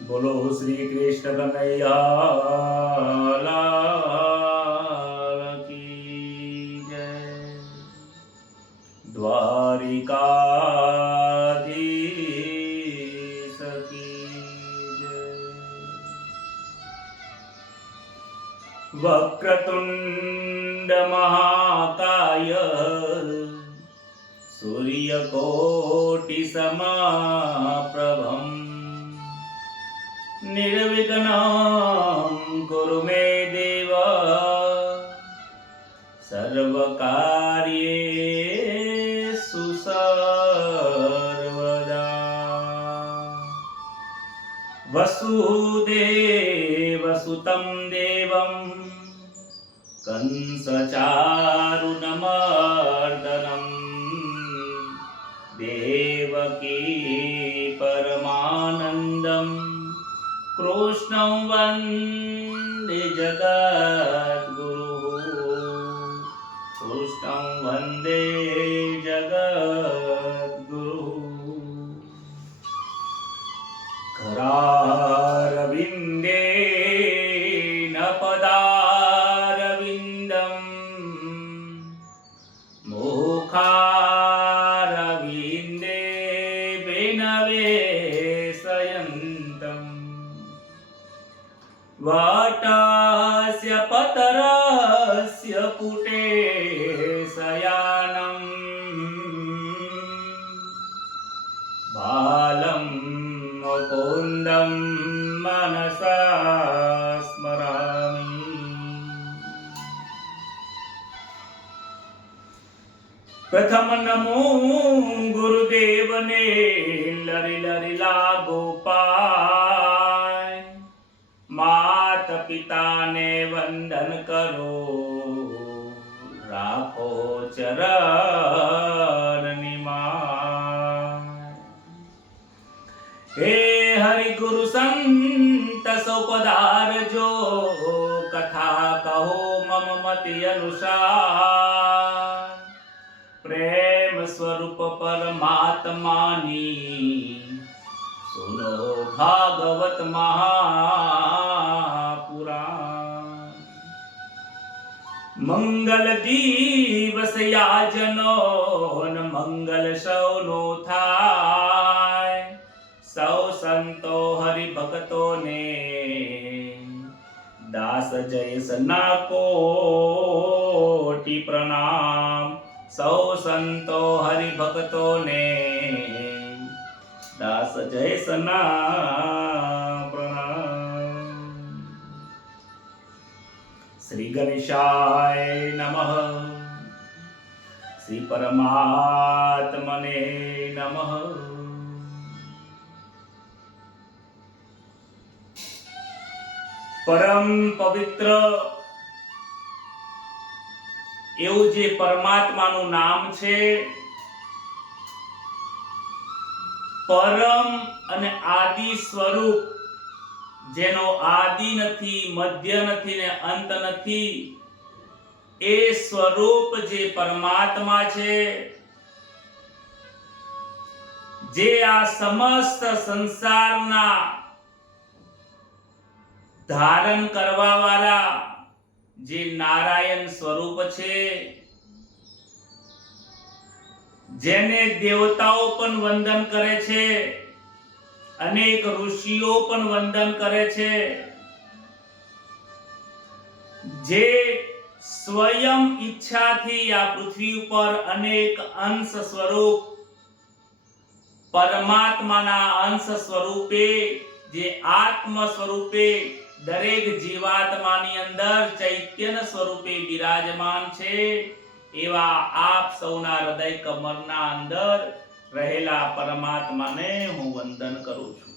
बोलो श्री कृष्ण कन्हैया लाल की जय। द्वारिकाधीश की जय। वक्रतुंड महाकाय सूर्यकोटि समाप्रभम् निर्विघ्नं कुरु मे देव सर्वकार्येषु सर्वदा। वसुदेवसुतं देवं कंसचारुनमर्दनम् देवकी परमानन्दम् कृष्णं वन्दे जगद्गुरुः। कृष्णं वन्दे जगद्गुरुः। करारविन्देन पदारविन्दम् मुखारविन्दे विनवेशयन्तम् वटस्य पतरस्य पुटे शयानम् बालं मुकुन्दं मनसा स्मरामि। प्रथम नमो गुरुदेवने लरि लरि लागो पाय। मात पिता ने वंदन करो राखो चरण निमाय। हे हरि गुरु संत सो पधारजो कथा कहो मम मति अनुसार। प्रेम स्वरूप परमात्मानी सुनो भागवत महापुराण। मंगल दिवस याजनो मंगल सौनो थाय। सौ संतो हरि भक्तो ने दास जय सना कोटि प्रणाम। सौ संतो हरि भक्तो ने दास जय सना प्रणाम। श्री गणेशाय नमः। श्री परमात्मने नमः। परम पवित्र એવું જે પરમાત્માનું નામ છે, પરમ અને આદિ સ્વરૂપ, જેનો આદિ નથી, મધ્ય નથી ને અંત નથી, એ સ્વરૂપ જે પરમાત્મા છે, જે આ સમસ્ત સંસારના ધારણ કરવા વાળા જે નારાયણ સ્વરૂપ છે, જેને દેવતાઓ પણ વંદન કરે છે, અનેક ઋષિઓ પણ વંદન કરે છે, જે સ્વયં ઈચ્છાથી આ પૃથ્વી ઉપર અનેક અંશ સ્વરૂપ પરમાત્માના અંશ સ્વરૂપે, જે આત્મ સ્વરૂપે દરેક જીવાત્માની અંદર ચૈતન્ય સ્વરૂપે બિરાજમાન છે, એવા આપ સૌના હૃદય કમરના અંદર રહેલા પરમાત્માને હું વંદન કરું છું.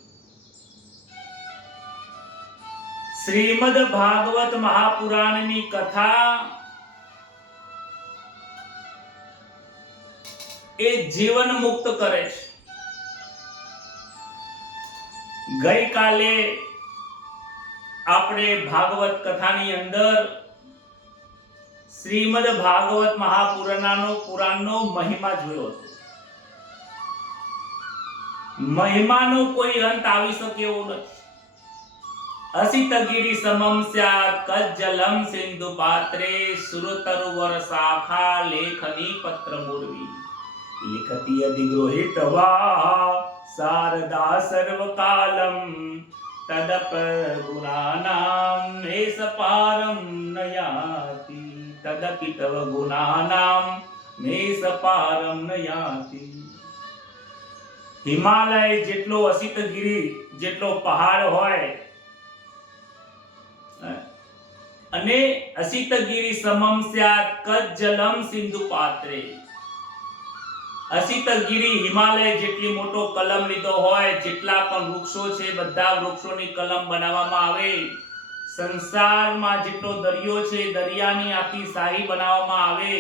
શ્રીમદ ભાગવત મહાપુરાણની કથા એ જીવન મુક્ત કરે છે. ગઈકાલે આપણે ભાગવત કથાની અંદર શ્રીમદ ભાગવત પુરાણનો મહિમા જોયો હતો. મહિમાનો કોઈ અંત આવી શકે એવો નથી. અસિતગિરી સમમ સ્યાત કજ્જલમ સિંધુ પાત્રે સુરતરુવર શાખા લેખની પત્ર મૂળવી લિખતી અધિગ્રહિત વા શારદા સર્વકાલમ તદપ ગુણાનામ એસ પારમ નયાતિ તદપિ તવ ગુણાનામ મેસ પારમ નયાતિ. હિમાલય જેટલો અસિતગિરી જેટલો પહાડ હોય અને અસિતગિરી સમમ સ્યાત કજ્જલમ સિંધુ પાત્રે, અસિતગિરી હિમાલય જેટલી મોટો કલમ લીધો હોય, જેટલા પણ વૃક્ષો છે બધા વૃક્ષોની કલમ બનાવવામાં આવે, સંસારમાં જેટલો દરિયો છે દરિયાની આખી શાહી બનાવવામાં આવે,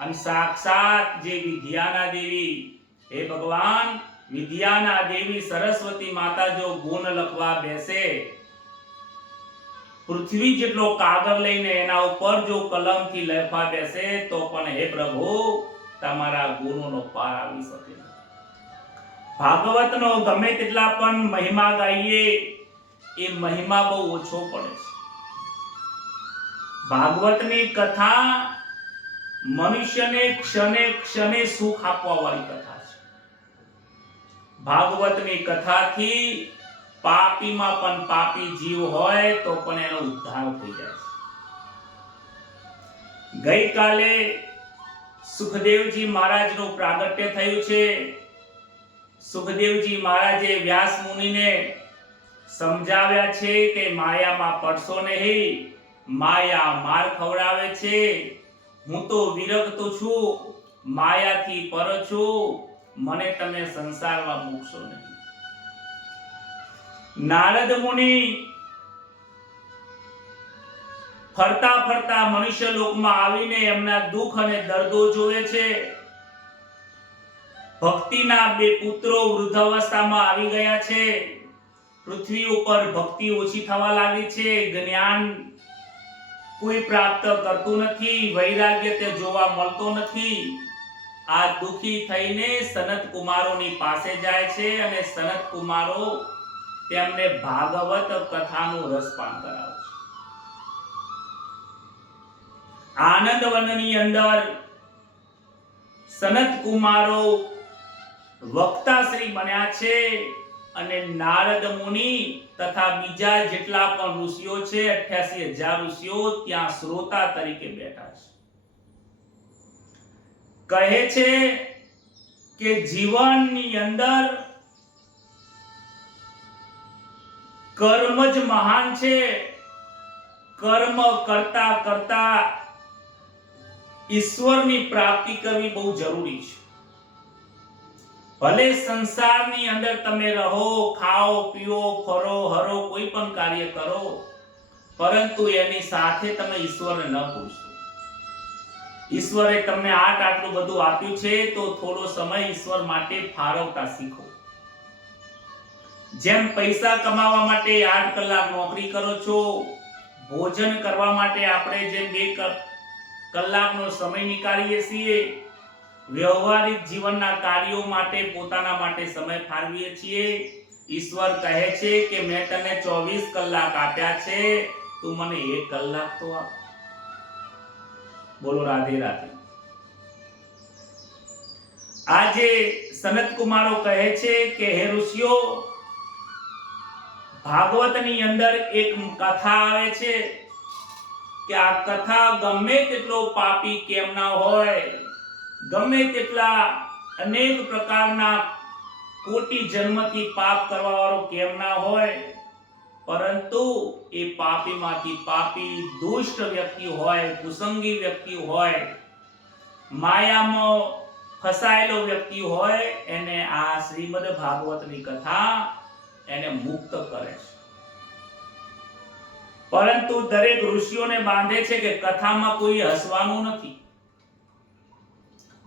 અને સાક્ષાત જે વિદ્યાના દેવી, હે ભગવાન વિદ્યાના દેવી સરસ્વતી માતા જો ગુણ લખવા બેસે, પૃથ્વી જેટલો કાગળ લઈને એના ઉપર જો કલમથી લખવા બેસે તો પણ હે પ્રભુ તમારા ગુણોનો પાર આવી શકે. ભાગવતનો ગમે તેટલા પણ મહિમા ગાઈએ એ મહિમા બહુ ઓછો પડે છે. ભાગવતની કથા મનુષ્યને ક્ષણે ક્ષણે સુખ આપવા વાળી કથા છે. ભાગવતની કથાથી પાપીમાં પણ પાપી જીવ હોય તો પણ એનો ઉદ્ધાર થઈ જાય છે. ગઈકાલે સુખદેવજી મહારાજનું પ્રાગટ્ય થયું છે. સુખદેવજી મહારાજે વ્યાસ મુનિને સમજાવ્યા છે કે માયામાં પડશો નહીં, માયા માર ખવડાવે છે, હું તો વિરક્ત છું, માયાથી પર છું, મને તમે સંસારમાં મૂકશો નહીં. નારદ મુનિ ફરતા ફરતા મનુષ્ય લોકમાં આવીને એમના દુઃખ અને દર્દો જોવે છે. ભક્તિના બે પુત્રો વૃદ્ધાવસ્થામાં આવી ગયા છે. પૃથ્વી ઉપર ભક્તિ ઓછી થવા લાગી છે. જ્ઞાન કોઈ પ્રાપ્ત કરતું નથી, વૈરાગ્ય તે જોવા મળતો નથી. આ દુખી થઈને સનત કુમારોની પાસે જાય છે અને સનત કુમારો તેમને ભાગવત કથાનું રસપાન કરાવે છે. આનંદવનની અંદર સનત કુમારો વક્તાશ્રી બન્યા છે અને નારદ મુનિ તથા બીજા જેટલા પણ ઋષિઓ છે 88,000 ઋષિઓ ત્યાં શ્રોતા તરીકે બેઠા છે. કહે છે કે જીવનની અંદર કર્મ જ મહાન છે. કર્મ કરતા કરતા ઈશ્વરની પ્રાપ્તિ કરવી બહુ જરૂરી છે. ભલે સંસારની અંદર તમે રહો, ખાઓ, પીઓ, ફરો, હરો, કોઈ પણ કાર્ય કરો, પરંતુ એની સાથે તમે ઈશ્વરને ન ભૂલશો. ઈશ્વરે તમને આટલું બધું આપ્યું છે તો થોડો સમય ઈશ્વર માટે ફાળવતા શીખો. જેમ પૈસા કમાવા માટે 8 કલાક નોકરી કરો છો, ભોજન કરવા માટે આપણે જેમ 2 કલાકનો સમય નીકાળીએ છીએ, વ્યવહારિક જીવનના કાર્યો માટે પોતાના માટે સમય ફાળવીએ છીએ, ઈશ્વર કહે છે કે મેં તને 24 કલાક આપ્યા છે, તું મને 1 કલાક તો આપ. બોલો રાધે રાધે. આજે સનત કુમારો કહે છે કે હે ઋષિઓ, ભાગવતની અંદર એક કથા આવે છે કે આ કથા ગમે તેટલો પાપી કેમ ના હોય, ગમે તેટલા અનેક પ્રકારના કોટી જન્મથી પાપ કરવા વાળો કેમ ના હોય, પરંતુ એ પાપીમાંથી પાપી દુષ્ટ વ્યક્તિ હોય, કુસંગી વ્યક્તિ હોય, માયામાં ફસાયેલો વ્યક્તિ હોય, એને આ શ્રીમદ ભાગવતની કથા એને મુક્ત કરે છે. પરંતુ દરેક ઋષિઓને બાંધે છે કે કથામાં કોઈ હસવાનું નથી.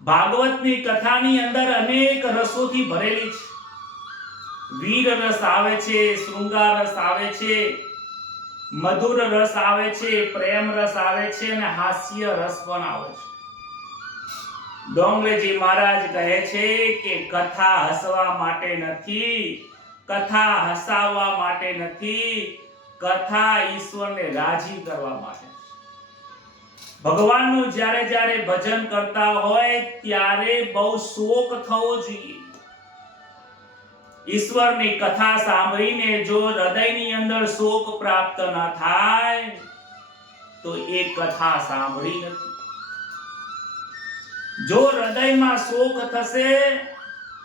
ભાગવતની કથાની અંદર અનેક રસોથી ભરેલી છે. વીર રસ આવે છે, શૃંગાર રસ આવે છે, મધુર રસ આવે છે, પ્રેમ રસ આવે છે અને હાસ્ય રસ પણ આવે છે. ડોંગરેજી મહારાજ કહે છે કે કથા હસવા માટે નથી, કથા હસાવવા માટે નથી, કથા ઈશ્વરને રાજી કરવા માટે. ભગવાનનું જ્યારે જ્યારે ભજન કરતા હોય ત્યારે બહુ શોક થવો જોઈએ. ઈશ્વરની કથા સાંભળીને જો હૃદયની અંદર શોક પ્રાપ્ત ન થાય તો એ કથા સાંભળી નથી. જો હૃદયમાં શોક થશે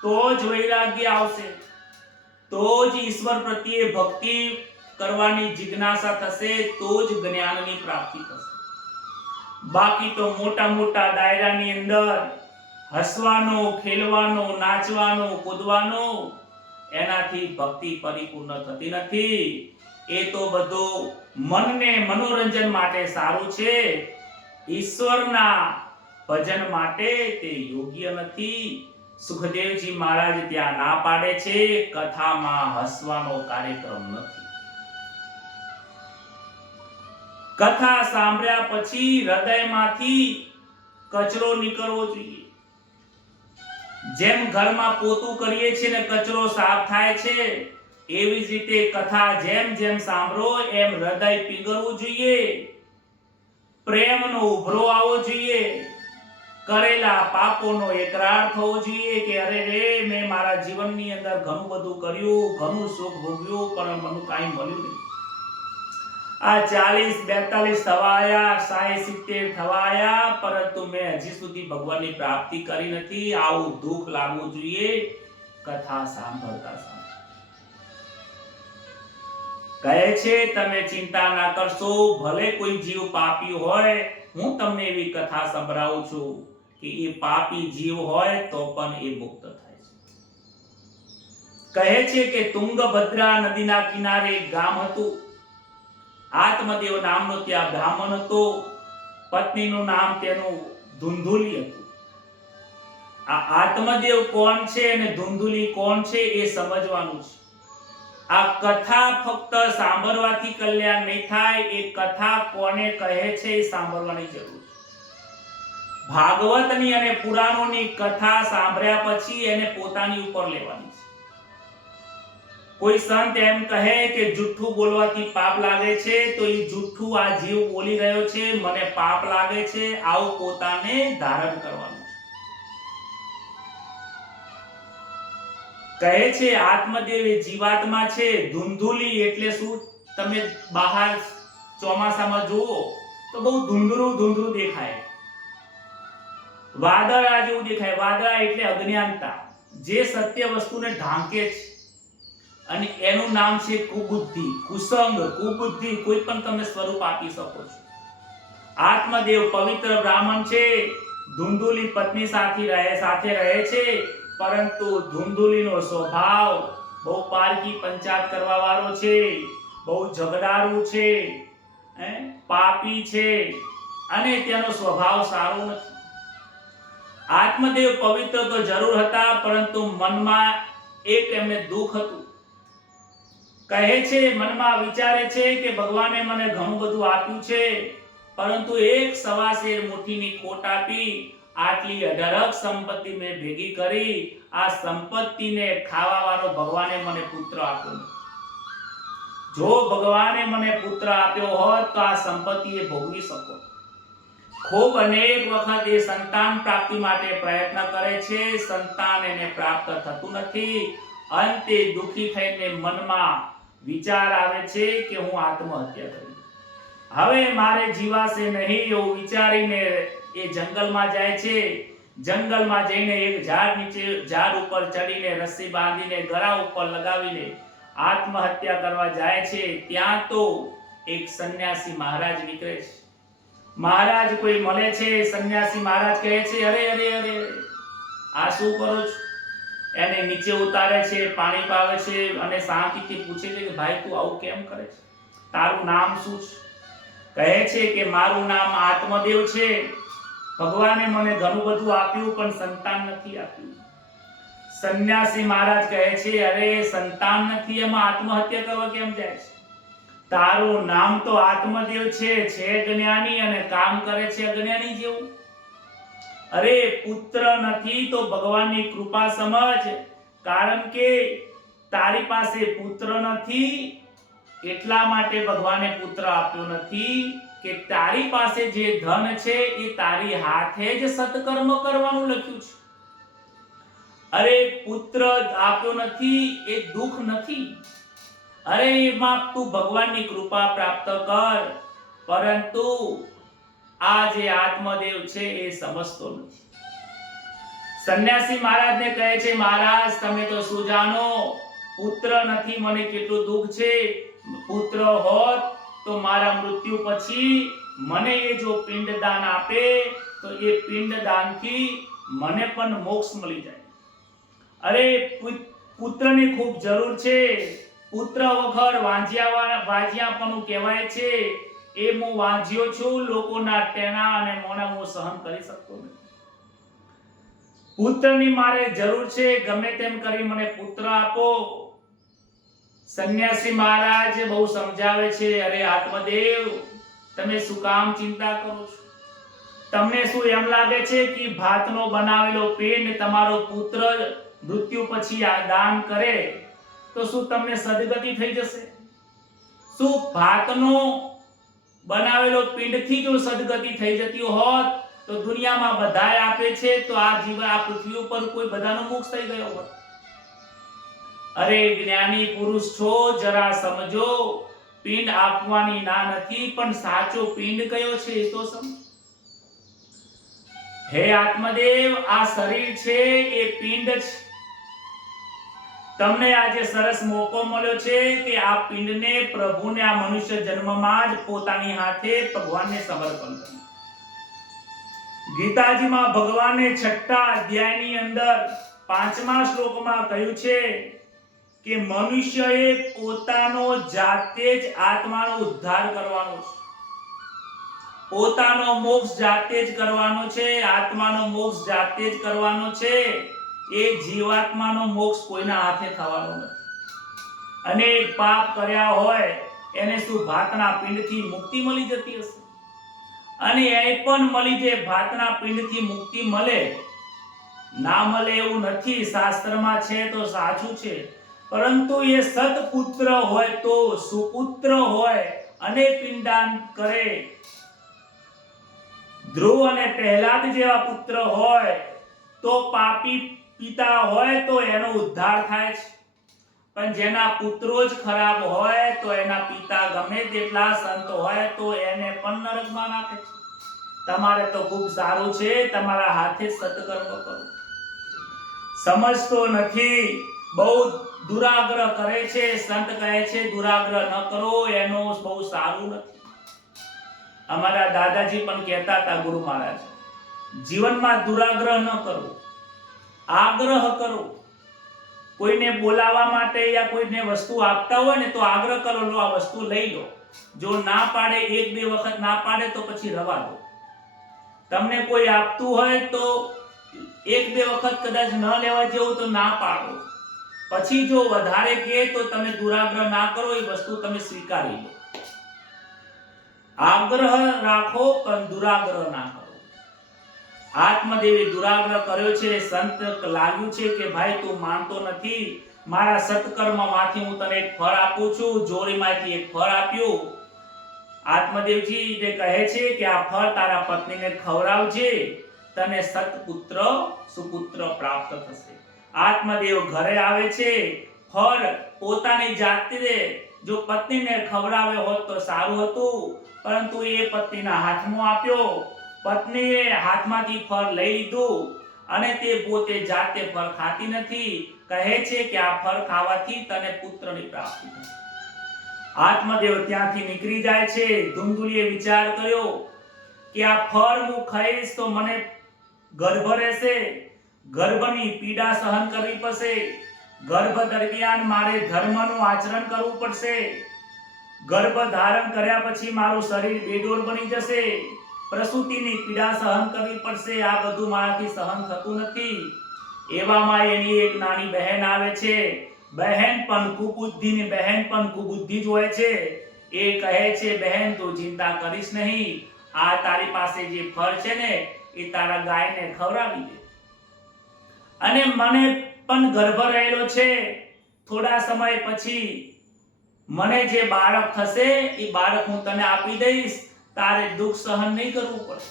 તો જ વૈરાગ્ય આવશે, તો જ ઈશ્વર પ્રત્યે ભક્તિ કરવાની જિજ્ઞાસા થશે, તો જ જ્ઞાનની પ્રાપ્તિ થશે. બાકી તો મોટા મોટા દાયરાની અંદર હસવાનો, ખેલવાનો, નાચવાનો, કૂદવાનો, એનાથી ભક્તિ પરિપૂર્ણ થતી નથી. એ તો બધું મનને મનોરંજન માટે સારું છે, ઈશ્વરના ભજન માટે તે યોગ્ય નથી. સુખદેવજી મહારાજ ત્યાં ના પાડે છે, કથામાં હસવાનો કાર્યક્રમ નથી. કથા સાંભળ્યા પછી હૃદયમાંથી કચરો નીકળવો જોઈએ. જેમ ઘરમાં પોતું કરીએ છીએ ને કચરો સાફ થાય છે, એવી જ રીતે કથા જેમ જેમ સાંભળો એમ હૃદય પીગળવું જોઈએ, પ્રેમનો ઉભરો આવવો જોઈએ, કરેલા પાપોનો એકરાર થવો જોઈએ કે અરે રે મેં મારા જીવનની અંદર ઘણું બધું કર્યું, ઘણું સુખ ભોગવ્યું, પણ મને કાંઈ મળ્યું નહીં. આ 40-42 થવાયા, 60-70 થવાયા, પરંતુ મેં હજી સુધી ભગવાનની પ્રાપ્તિ કરી નથી. આવું દુઃખ લાગવું જોઈએ કથા સાંભળતા સાંભળતા. કહે છે તમે ચિંતા ના કરશો, ભલે કોઈ જીવ પાપી હોય, હું તમને એવી કથા સંભળાવું છું કે એ પાપી જીવ હોય તો પણ એ મુક્ત થાય છે. કહે છે કે તુંગભદ્રા નદીના કિનારે એક ગામ હતું. આત્મદેવ નામનો ત્યાં બ્રાહ્મણ હતો. પત્નીનું નામ તેનું ધુંધુલી હતું. આ આત્મદેવ કોણ છે અને ધુંધુલી કોણ છે એ સમજવાનું છે. આ કથા ફક્ત સાંભળવાથી કલ્યાણ નહીં થાય, એ કથા કોને કહે છે એ સાંભળવાની જરૂર છે. ભાગવતની અને પુરાણોની કથા સાંભળ્યા પછી એને પોતાની ઉપર લેવાની છે. કોઈ સંત એમ કહે કે જુઠ્ઠું બોલવાથી પાપ લાગે છે, તો એ જુઠ્ઠું આ જીવ બોલી રહ્યો છે, મને પાપ લાગે છે, આવું પોતાને ધારણ કરવાનું છે. કહે છે આત્મદેવ એ જીવાત્મા છે. ધુંધુલી એટલે શું? તમે બહાર ચોમાસામાં જુઓ તો બહુ ધૂંધળું ધૂંધળું દેખાય, વાદળા જેવું દેખાય. વાદળા એટલે અજ્ઞાનતા, જે સત્ય વસ્તુને ઢાંકે છે, અને એનું નામ છે કુબુદ્ધિ, કુસંગ, કુબુદ્ધિ. કોઈ પણ તમે સ્વરૂપ આપી શકો છો. આત્મદેવ પવિત્ર બ્રાહ્મણ છે, ધુંધુલી પત્ની સાથે રહે છે, પરંતુ ધુંધુલીનો સ્વભાવ બહુ પારકી પંચાયત કરવા વાળો છે, બહુ ઝઘડારું છે, પાપી છે, અને તેનો સ્વભાવ સારો નથી. આત્મદેવ પવિત્ર તો જરૂર હતા, પરંતુ મનમાં એક એમને દુઃખ હતું. કહે છે મનમાં વિચારે છે કે ભગવાને મને ઘણું બધું આપ્યું છે, પરંતુ એક સવાશેર મુઠ્ઠીની ખોટ આપી. આટલી અઢળક સંપત્તિ મેં ભેગી કરી, આ સંપત્તિને ખાવા વાળો ભગવાને મને પુત્ર આપ્યો. જો ભગવાને મને પુત્ર આપ્યો હોત તો આ સંપત્તિ એ ભોગવી શકો. ખૂબ અનેક વખત એ સંતાન પ્રાપ્તિ માટે પ્રયત્ન કરે છે, સંતાન એને પ્રાપ્ત થતું નથી. અંતે દુઃખી થઈને મનમાં વિચાર આવે છે કે હું આત્મહત્યા કરી, હવે મારે જીવાશે નહીં, એવું વિચારીને એ જંગલમાં જાય છે. જંગલમાં જઈને એક ઝાડ ઉપર ચડીને રસ્સી બાંધીને ગળા ઉપર લગાવીને આત્મહત્યા કરવા જાય છે. ત્યાં તો એક સંન્યાસી મહારાજ નીકળે છે. મહારાજ કોઈ મળે છે. સંન્યાસી મહારાજ કહે છે અરે અરે અરે આ શું કરો છો? એને નીચે ઉતારે છે, પાણી પાવે છે, અને શાંતિથી પૂછે છે કે ભાઈ તું આવું કેમ કરે છે? તારું નામ શું છે? કહે છે કે મારું નામ આત્મદેવ છે. ભગવાને મને ઘણું બધું આપ્યું, પણ સંતાન નથી આપ્યું. સંન્યાસી મહારાજ કહે છે અરે સંતાન નથી એમાં આત્મહત્યા કરવા કેમ જાય છે? તારું નામ તો આત્મદેવ છે જ્ઞાની, અને કામ કરે છે અજ્ઞાની જેવું. અરે પુત્ર નથી તો ભગવાનની કૃપા સમજ, કારણ કે તારી પાસે પુત્ર નથી એટલા માટે ભગવાને પુત્ર આપ્યો નથી કે તારી પાસે જે ધન છે એ તારી હાથે જ સત્કર્મ કરવાનું લખ્યું છે. અરે પુત્ર આપ્યો નથી એ દુઃખ નથી. અરે એમાં તું ભગવાનની કૃપા પ્રાપ્ત કર. પરંતુ આ જે આત્મદેવ છે એ સમજતો નથી. સંન્યાસી મહારાજને કહે છે, મહારાજ તમે તો શું જાણો, પુત્ર નથી, મને કેટલું દુઃખ છે. પુત્ર હોત તો મારા મૃત્યુ પછી મને એ જો પિંડદાન આપે તો એ પિંડદાનથી મને પણ મોક્ષ મળી જાય. અરે પુત્રની ખૂબ જરૂર છે. પુત્ર વગર વાંજિયાપણું કહેવાય છે. એ હું વાંજ્યો છું, લોકોના ટેણા અને મોણા હું સહન કરી શકતો નથી. પુત્રની મારે જરૂર છે, ગમે તેમ કરી મને પુત્ર આપો. સંન્યાસી મહારાજ બહુ સમજાવે છે, અરે આત્મદેવ તમે શું કામ ચિંતા કરો છો? તમને શું એમ લાગે છે કે ભાતનો બનાવેલો પિંડ તમારો પુત્ર મૃત્યુ પછી આ દાન કરે તો શું તમને સદગતિ થઈ જશે? શું ભાતનો બનાવેલો પિંડથી જો સદગતિ થઈ જતી હોત તો દુનિયામાં બધાય આપે છે તો આ જીવન આ પૃથ્વી ઉપર કોઈ બધાનો મોક્ષ થઈ ગયો હોત. અરે જ્ઞાની પુરુષ છો, જરા સમજો. પિંડ આપવાની ના નથી, પણ સાચો પિંડ કયો છે એ તો સમજો. હે આત્મદેવ, આ શરીર છે એ પિંડ છે. તમને આજે સરસ મોકો મળ્યો છે કે આ પિંડને પ્રભુને આ મનુષ્ય જન્મમાં જ પોતાની હાથે ભગવાનને સમર્પણ કરો. ગીતાજીમાં ભગવાને 6થા અધ્યાયની અંદર 5મા શ્લોકમાં કહ્યું છે કે મનુષ્યએ પોતાનો જાતે જ આત્માનો ઉદ્ધાર કરવાનો છે. પોતાનો મોક્ષ જાતે જ કરવાનો છે. આત્માનો મોક્ષ જાતે જ કરવાનો છે. એ જીવાત્માનો મોક્ષ કોઈના હાથે થવાનો નથી. અને પાપ કર્યા હોય એને શું ભાતના પિંડથી મુક્તિ મળી જતી હશે? અને એ પણ મળી જાય, ભાતના પિંડથી મુક્તિ મળે ના મળે એવું નથી. શાસ્ત્રમાં છે તો સાચું છે, પરંતુ એ સત્પુત્ર હોય તો સુપુત્ર હોય અને પિંડદાન કરે. ધ્રુવ અને પ્રહલાદ જેવા પુત્ર હોય તો પાપી પિતા હોય તો એનો ઉદ્ધાર થાય છે, પણ જેના પુત્રો જ ખરાબ હોય તો એના પિતા ગમે તેટલા સંત હોય તો એને પણ નરકમાં નાખે છે. તમારે તો ખૂબ સારું છે, તમારા હાથે સત્કર્મ કરો. સમજતો નથી, બહુ દુરાગ્રહ કરે છે. સંત કહે છે દુરાગ્રહ ન કરો, એનો બહુ સારું નથી. અમારા દાદાજી પણ કહેતા હતા, ગુરુ મહારાજ, જીવનમાં દુરાગ્રહ ન કરો, આગ્રહ કરો. કોઈને બોલાવવા માટે યા કોઈને વસ્તુ આપતા હોય ને તો આગ્રહ કરો, લો આ વસ્તુ લઈ લો. જો ના પાડે, 1-2 વખત ના પાડે તો પછી રવા દો. તમને કોઈ આપતું હોય તો 1-2 વખત કદાચ ન લેવા જેવું તો ના પાડો. પછી જો વધારે કહે તો તમે દુરાગ્રહ ના કરો, એ વસ્તુ તમે સ્વીકારી લો. આગ્રહ રાખો પણ દુરાગ્રહ ના કરો. આત્મદેવે દુરાગ્રહ કર્યો છે. સંત લાગ્યું છે કે ભાઈ તું માનતો નથી, મારા સત્કર્મમાંથી હું તને એક ફળ આપું છું. જોડીમાંથી એક ફળ આપ્યું. આત્મદેવજી જે કહે છે કે આ ફળ તારા પત્નીને ખવડાવજે, તને સત્પુત્ર સુપુત્ર પ્રાપ્ત થશે. આત્મદેવ ઘરે આવે છે. ફળ પોતાની જાતે જો પત્નીને ખવડાવે હોત તો સારું હતું, પરંતુ એ પત્નીના હાથમાં આપ્યો. પત્નીએ હાથમાંથી ફળ લઈ લીધું અને તે પોતે જાતે ફળ ખાતી નથી. કહે છે કે આ ફળ ખાવાથી તને પુત્રની પ્રાપ્તિ થશે. આત્મદેવ ત્યાંથી નીકળી જાય છે. ધુંધુલીએ વિચાર કર્યો કે આ ફળ હું ખાઈશ તો મને ગર્ભ રહેશે, ગર્ભની પીડા સહન કરવી પડશે, ગર્ભ દરમિયાન મારે ધર્મનું આચરણ કરવું પડશે, ગર્ભ ધારણ કર્યા પછી મારું શરીર બેડોળ બની જશે, પ્રસૂતિની પીડા સહન કરવી પડશે. આ બધું મારાથી સહન થતું નથી. એવામાં એની એક નાની બહેન આવે છે. બહેન પણ કુબુદ્ધિની બહેન પણ કુબુદ્ધિ જ હોય છે. એ કહે છે, બહેન તું ચિંતા કરીશ નહીં, આ તારી પાસે જે ફળ છે ને એ તારા ગાયને ખવડાવી દે. અને મને પણ ગર્ભ રહેલો છે, થોડા સમય પછી મને જે બાળક થશે એ બાળક હું તને આપી દઈશ, તારે દુઃખ સહન નહીં કરવું પડે.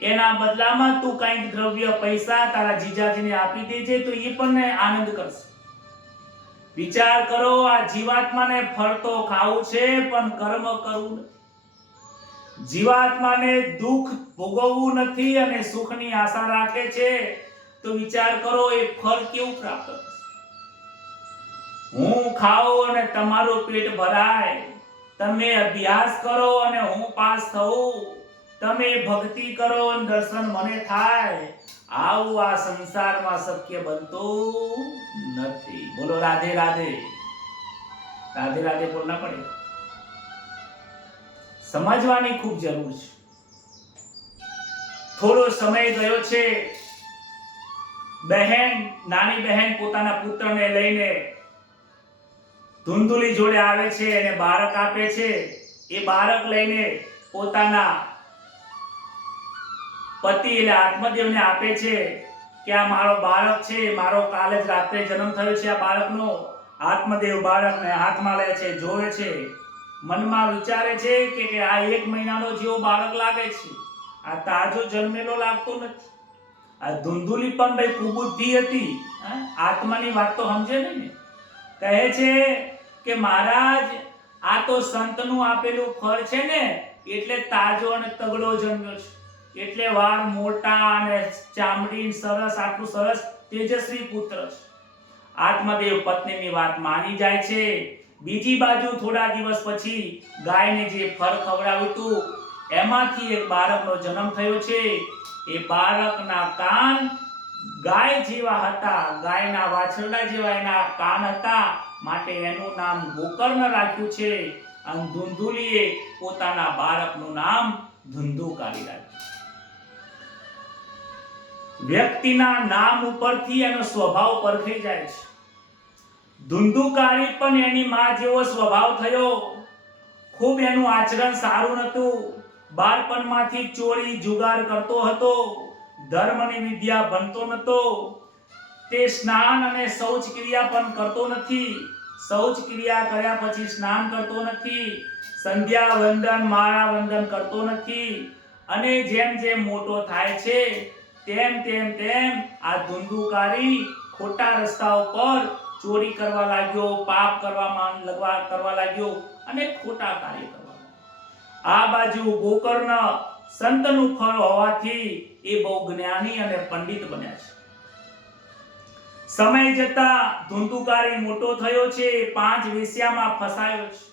એના બદલામાં તું કંઈક દ્રવ્ય પૈસા તારા જીજાજીને આપી દેજે તો એ પણ આનંદ કરશે. વિચાર કરો, આ જીવાત્માને ફળ તો ખાવું છે પણ કર્મ કરવું નથી. જીવાત્માને દુઃખ ભોગવવું નથી અને સુખની આશા રાખે છે તો વિચાર કરો એ ફળ કેવું પ્રાપ્ત થશે. હું ખાઉં અને તમારું પેટ ભરાય, તમે અભ્યાસ કરો અને હું પાસ થઉં, તમે ભક્તિ કરો અને દર્શન મને થાય, આવું આ સંસારમાં શક્ય બનતું નથી. બોલો રાધે રાધે. રાધે રાધે બોલના પડે. સમજવાની ખૂબ જરૂર છે. થોડો સમય ગયો છે, નાની બહેન પોતાના પુત્રને લઈને ધુંધુલી જોડે આવે છે અને બાળક આપે છે. એ બાળક લઈને પોતાના પતિ એટલે આત્મદેવને આપે છે કે આ મારો બાળક છે, મારો કાલે જ રાત્રે જન્મ થયો છે. આ બાળકનો આત્મદેવ બાળકને હાથમાં લે છે, જોવે છે, મનમાં વિચારે છે કે આ 1 મહિનાનો જેવો બાળક લાગે છે, આ તાજો જન્મેલો લાગતો નથી. આ ધુંધુલી પણ ભાઈ કુબુદ્ધિ હતી, આત્માની વાત તો સમજે ને. કહે છે કે મહારાજ આ તો સંતનું આપેલું ફળ છે ને એટલે તાજો અને તગડો જન્મ્યો છે, એટલે વાળ મોટા અને ચામડી સરસ, આટલું સરસ તેજસ્વી પુત્ર છે. આત્મદેવ પત્નીની વાત માની જાય છે. બીજી બાજુ થોડા દિવસ પછી ગાયને જે ફળ ખવડાવ્યું હતું એમાંથી એક બાળકનો જન્મ થયો છે. એ બાળકના કાન ગાય જેવા હતા, ગાયના વાછરડા જેવા એના કાન હતા, માટે એનું નામ ગોકર્ણ રાખ્યું છે. અને ધુંધુલીએ પોતાના બાળકનું નામ ધુંધુકારી રાખ્યું. વ્યક્તિના નામ ઉપરથી એનો સ્વભાવ પરખાઈ જાય છે. ધુંધુકારી પણ એની માં જેવો સ્વભાવ થયો. ખૂબ એનું આચરણ સારું નહોતું. બાળપણમાંથી ચોરી જુગાર કરતો હતો, ધર્મની વિદ્યા ભણતો નહોતો. તે સ્નાન અને શૌચ ક્રિયા પણ કરતો નથી. શૌચ ક્રિયા કર્યા પછી સ્નાન કરતો નથી. સંધ્યા વંદન માળા વંદન કરતો નથી. અને જેમ જેમ મોટો થાય છે તેમ તેમ તેમ આ ધુંધુકારી ખોટા રસ્તા ઉપર ચોરી કરવા લાગ્યો, પાપ કરવા લાગ્યો અને ખોટા કાર્ય કરવા લાગ્યો. આ બાજુ ગોકર્ણ સંતનું ફળ હોવાથી એ બહુ જ્ઞાની અને પંડિત બન્યા છે. સમય જતા ધુંધુકારી મોટો થયો છે, 5 વેશ્યામાં ફસાયો છે.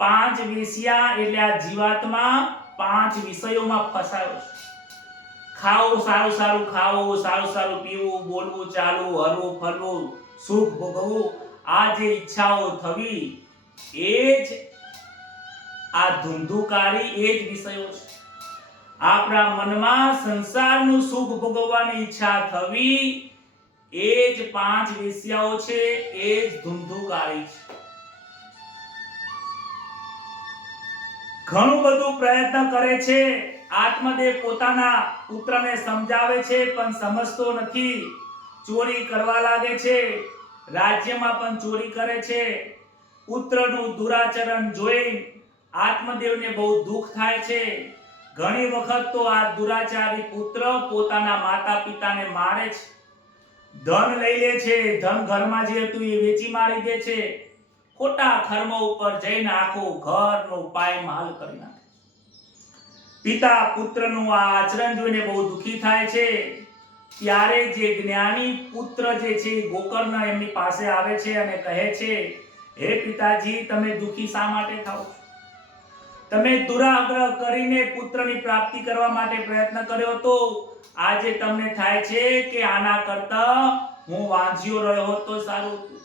5 વેશ્યા એટલે આ જીવાત્મા 5 વિષયોમાં ફસાયો છે. ખાવું, સારું સારું ખાવું, સારું સારું પીવું, બોલવું, ચાલવું, હરવું, ફરવું, સુખ ભોગવવું, આ જે ઈચ્છાઓ થવી એ જ આ ધુંધુકારી, એ જ વિષયો છે. આપણા મનમાં સંસારનું સુખ ભોગવવાની ઈચ્છા થવી એ જ 5 વેશ્યાઓ છે, એ જ ધુંધુકારી છે. ઘણું બધું પ્રયત્ન કરે છે. આત્મદેવ પોતાના પુત્રને સમજાવે છે પણ સમજતો નથી. ચોરી કરવા લાગે છે, રાજ્યમાં પણ ચોરી કરે છે. પુત્રનું દુરાચરણ જોઈ આત્મદેવને બહુ દુઃખ થાય છે. ઘણી વખત તો આ દુરાચારી પુત્ર પોતાના માતા પિતાને મારે છે. ધન લઈ લે છે, ધન ઘરમાં જે હતું એ વેચી મારી દે છે. ખોટા કર્મ ઉપર જઈને આખું ઘરનું પાયમાલ કરી નાખે. પિતા પુત્રનું આ આચરણ જોઈને બહુ દુખી થાય છે. ત્યારે જે જ્ઞાની પુત્ર જે છે ગોકર્ણ એમની પાસે આવે છે અને કહે છે, હે પિતાજી, તમે દુખી શા માટે થાઓ? તમે દુરાગ્રહ કરીને પુત્રની પ્રાપ્તિ કરવા માટે પ્રયત્ન કર્યો હતો. આજે તમને થાય છે કે આના કરતા હું વાંઝ્યો રહ્યો હોત તો સારું હતું.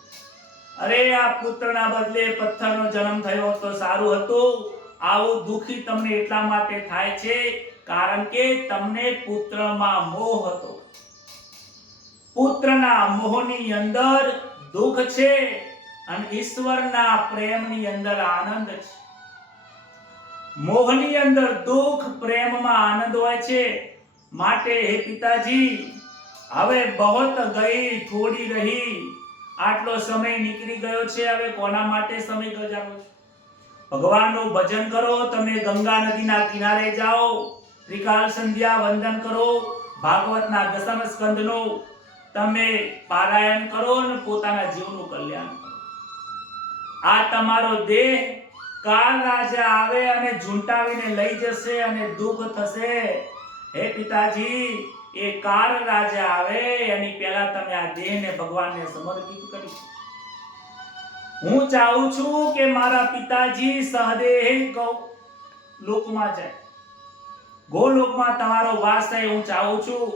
અરે આ પુત્રના બદલે પથ્થરનો જન્મ થયો તો સારું હતું. આવું દુખી તમને એટલા માટે થાય છે કારણ કે તમને પુત્રમાં મોહ હતો. પુત્રના મોહની અંદર દુઃખ છે અને ઈશ્વરના પ્રેમની અંદર આનંદ છે. મોહની અંદર દુઃખ, પ્રેમમાં આનંદ હોય છે. માટે હે પિતાજી, હવે બહોત ગઈ થોડી રહી, આટલો સમય નીકળી ગયો છે, હવે કોના માટે સમય ગુજારો છો? ભગવાનનું ભજન કરો, તમે ગંગા નદીના કિનારે જાઓ, ત્રિકાળ સંધ્યા વંદન કરો, ભાગવતના દસમ સ્કંદનો તમે પારાયણ કરો અને પોતાના જીવનું કલ્યાણ કરો. આ તમારો દેહ કાળ રાજા આવે અને ઝૂંટાવીને લઈ જશે અને દુઃખ થશે. હે પિતાજી, એ કાળ રાજા આવે એની પહેલા તમે આ દેહને ભગવાનને સમર્પિત કરી. હું ચાહું છું કે મારા પિતાજી સહદેહ ગૌ લોકમાં જાય, ગોલોકમાં તમારો વાસ થાય. હું ચાહું છું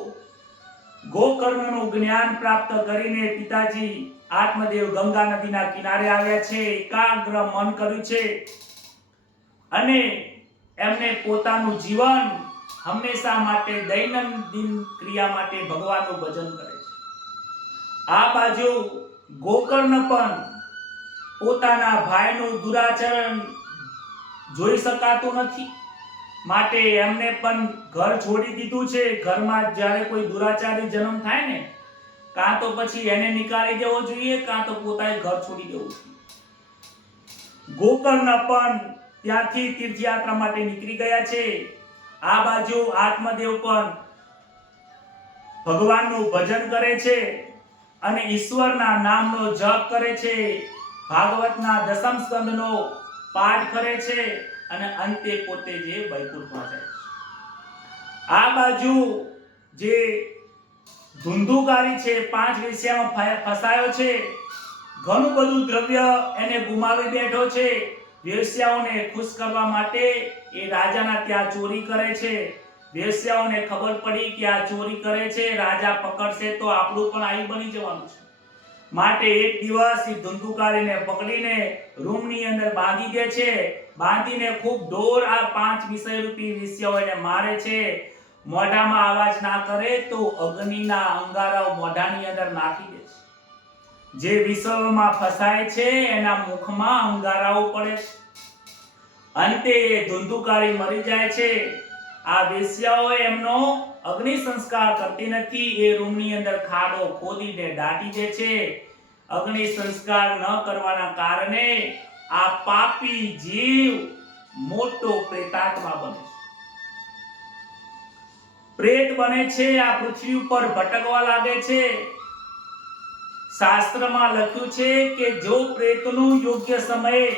ગોકર્ણનું જ્ઞાન પ્રાપ્ત કરીને પિતાજી આત્મદેવ ગંગા નદીના કિનારે આવ્યા છે, એકાગ્ર મન કર્યું છે અને એમને પોતાનું જીવન હંમેશા માટે દૈનંદિન ક્રિયા માટે ભગવાનનું ભજન કરે છે. આ બાજુ ગોકર્ણ પણ પોતાના ભાઈનું દુરાચરણ જોઈ શકાતું નથી, માટે એમને પણ ઘર છોડી દીધું છે. ઘરમાં જ્યારે કોઈ દુરાચારી જન્મ થાય ને, કાં તો પછી એને નીકાળી દેવો જોઈએ, કાં તો પોતાએ ઘર છોડી દેવું જોઈએ. ગોકર્ણ પણ ત્યાંથી તીર્થયાત્રા માટે નીકળી ગયા છે. આ બાજુ આત્મદેવ પણ ભગવાનનું ભજન કરે છે અને ઈશ્વરના નામનો જપ કરે છે, ભાગવતના દસમ સ્કંદનો પાઠ કરે છે અને અંતે પોતે જે વૈકુંઠમાં જાય છે. આ બાજુ જે ધુંધુકારી છે, 5 વેશ્યામાં ફસાયો છે, ઘણું બધું દ્રવ્ય એને ગુમાવી બેઠો છે. વેશ્યાઓને ખુશ કરવા માટે એ રાજાના ત્યાં ચોરી કરે છે. વેશ્યાઓને ખબર પડી કે આ ચોરી કરે છે, રાજા પકડશે તો આપણું પણ આયુ બની જવાનું છે. માટે એક દિવસ એ ધુંધુકારીને પકડીને રૂમની અંદર બાંધી દે છે. બાંધીને ખૂબ ઢોર આ 5 વિષયરૂપી વેશ્યાઓ એને મારે છે. મોઢામાં અવાજ ના કરે તો અગ્નિના અંગારાઓ મોઢાની અંદર નાખી દે છે. જે વિષયોમાં ફસાય છે એના મુખમાં અંગારાઓ પડે છે. અંતે ધુંધુકારી મરી જાય છે. આ વેશ્યાઓ એમનો અગ્નિ સંસ્કાર કરતી નથી, એ રૂમની અંદર ખાડો ખોદીને દાટી દે છે. અગ્નિ સંસ્કાર ન કરવાના કારણે આ પાપી જીવ મોટો પ્રેતાત્મા બને છે, પ્રેત બને છે. આ પૃથ્વી ઉપર ભટકવા લાગે છે. શાસ્ત્રમાં લખ્યું છે કે જો પ્રેતનું યોગ્ય સમયે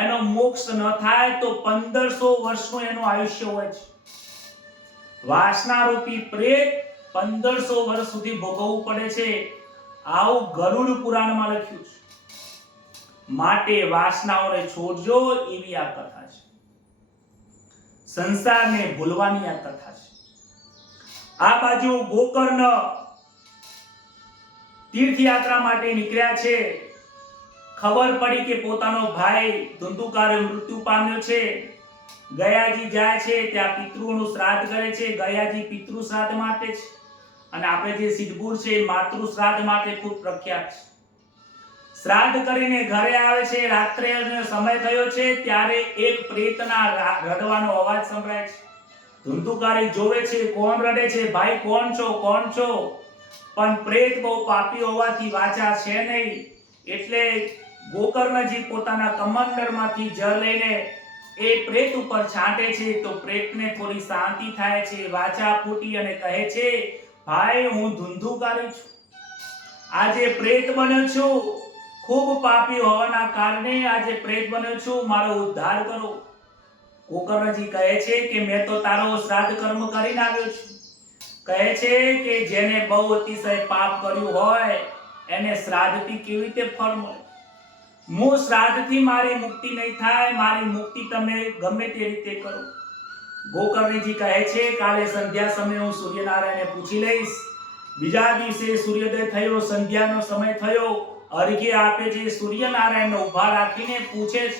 એનો મોક્ષ ન થાય તો 1500 વર્ષનું એનું આયુષ્ય હોય છે. વાસના રૂપી પ્રેત 1500 વર્ષ સુધી ભોગવવું પડે છે. આવું ગરુડ પુરાણમાં લખ્યું છે. માટે વાસનાઓને છોડજો, એવી આ કથા છે. સંસારને ભૂલવાની આ કથા છે. આ બાજુ ગોકર્ણ તીર્થયાત્રા માટે નીકળ્યા છે. ખબર પડી કે પોતાનો ભાઈ ધુંધુકારે મૃત્યુ પામ્યો છે. ગયાજી જાય છે, ત્યાં પિતૃઓનું શ્રાદ્ધ કરે છે. ગયાજી પિતૃ શ્રાદ્ધ માટે છે અને આપણે જે સિદ્ધપુર છે માતૃ શ્રાદ્ધ માટે ખૂબ પ્રખ્યાત છે. શ્રાદ્ધ કરીને ઘરે આવે છે. રાત્રેનો સમય થયો છે, ત્યારે એક પ્રેતના રડવાનો અવાજ સંભળાય છે. ધુંધુકારી જોવે છે, કોણ રડે છે? ભાઈ કોણ છો, કોણ છો? પણ પ્રેત બહુ પાપી હોવાથી વાચા છે નહીં, એટલે ગોકર્ણજી પોતાના કમંડળમાંથી જળ લઈને એ પ્રેત ઉપર છાંટે છે તો પ્રેતને થોડી શાંતિ થાય છે. વાચા ફૂટી અને કહે છે, ભાઈ હું ધુંધુકારી છું, આજે પ્રેત બન્યો છું. ખૂબ પાપી હોવાના કારણે આજે પ્રેત બન્યો છું, મારો ઉદ્ધાર કરો. ગોકર્ણજી કહે છે કે મેં તો તારો શ્રાદ્ધ કર્મ કરીને આવ્યો છું. કહે છે કે જેને બહુ અતિશય પાપ કર્યું હોય એને શ્રાદ્ધથી કેવી રીતે ફળ મળે? હું શ્રાદ્ધથી મારી મુક્તિ નહીં થાય, મારી મુક્તિ તમે ગમે તે રીતે કરો. ગોકર્ણજી કહે છે કાલે સંધ્યા સમયે હું સૂર્યનારાયણને પૂછી લઈશ. બીજા દિવસે સૂર્યોદય થયો, સંધ્યાનો સમય થયો, અર્ઘ્ય આપે છે. સૂર્યનારાયણને ઊભા રાખીને પૂછે છે.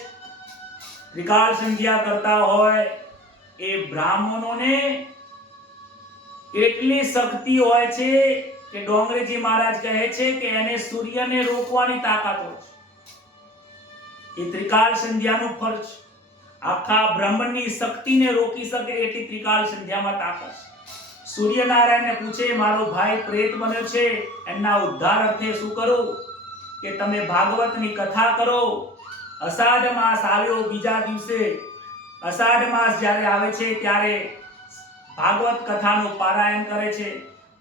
ત્રિકાળ સંધ્યા કરતા હોય એ બ્રાહ્મણોને એટલી શક્તિ હોય છે કે ડોંગરેજી મહારાજ કહે છે કે એને સૂર્યને રોકવાની તાકાત હોય છે. એ ત્રિકાળ સંધ્યાનું ફળ છે. આખા બ્રહ્માંડની શક્તિને રોકી શકે એટલી ત્રિકાળ સંધ્યામાં તાકાત છે. સૂર્યનારાયણને પૂછે મારો ભાઈ પ્રેત બન્યો છે, એના ઉદ્ધાર અર્થે શું કરું? કે તમે ભાગવતની કથા કરો. અષાઢ માસ આવ્યો, બીજા દિવસે અષાઢ માસ જ્યારે આવે છે ત્યારે ભાગવત કથાનું પારાયણ કરે છે.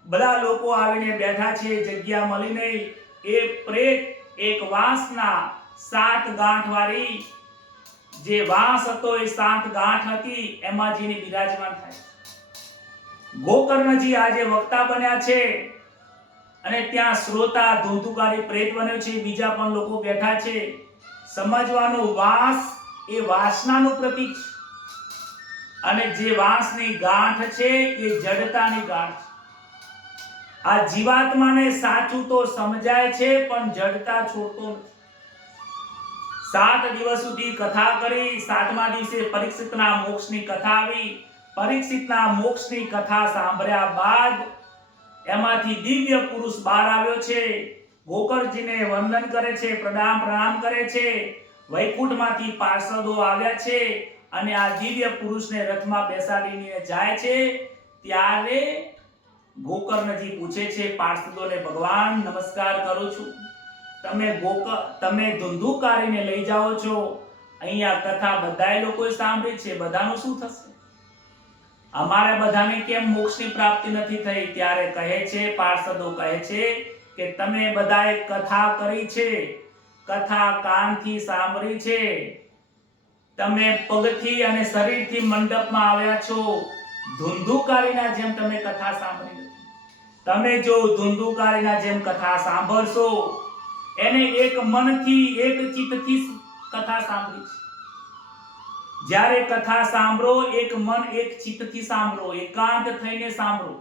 બધા લોકો આવીને બેઠા છે, જગ્યા મળી નહીં. એ પ્રેત એક વાંસના 7 ગાંઠ વાળી જે વાંસ હતો એ 7 ગાંઠ હતી એમાં જીને બિરાજમાન થાય. ગોકર્ણજી આજે વક્તા બન્યા છે અને ત્યાં શ્રોતા ધૂંધુકારી પ્રેત બન્યો છે. બીજા પણ લોકો બેઠા છે. સમજવાનું, વાંસ એ વાસનાનું પ્રતીક છે અને જે વાંસની ગાંઠ છે એ જડતાની ગાંઠ છે. આ જીવાત્માને સાચું તો સમજાય છે પણ જડતા છોડતો નથી. 7 દિવસ સુધી કથા કરી. 7મા દિવસે પરીક્ષિતના મોક્ષની કથા આવી. પરીક્ષિતના મોક્ષની કથા સાંભળ્યા બાદ એમાંથી દિવ્ય પુરુષ બહાર આવ્યો છે. ગોકર્ણજીને વંદન કરે છે, પ્રણામ કરે છે. વૈકુંઠમાંથી પાર્ષદો આવ્યા છે અને આ દિવ્ય પુરુષને રથમાં બેસાડીને જાય છે. ત્યારે ગોકર્ણજી પૂછે છે પાર્ષદોને, ભગવાન નમસ્કાર કરું છું, તમે ધુંધુકારીને લઈ જાઓ છો, અહીંયા કથા બધાય લોકોએ સાંભળી છે, બધાનું શું થશે? અમારે બધાને કેમ મોક્ષની પ્રાપ્તિ નથી થઈ? ત્યારે કહે છે, પાર્ષદો કહે છે કે તમે બધાએ કથા કરી છે, કથા કાનથી સાંભળી છે, તમે પગથી અને શરીરથી મંડપમાં આવ્યા છો. ધુંધુકારીના જેમ તમે કથા સાંભળી નથી. તમે જો ધુંધુકારીના જેમ કથા સાંભળશો, એને એક મનથી એક ચિત્તથી કથા સાંભળી છે. જ્યારે કથા સાંભળો, એક મન એક ચિત્તથી સાંભળો, એકાંત થઈને સાંભળો.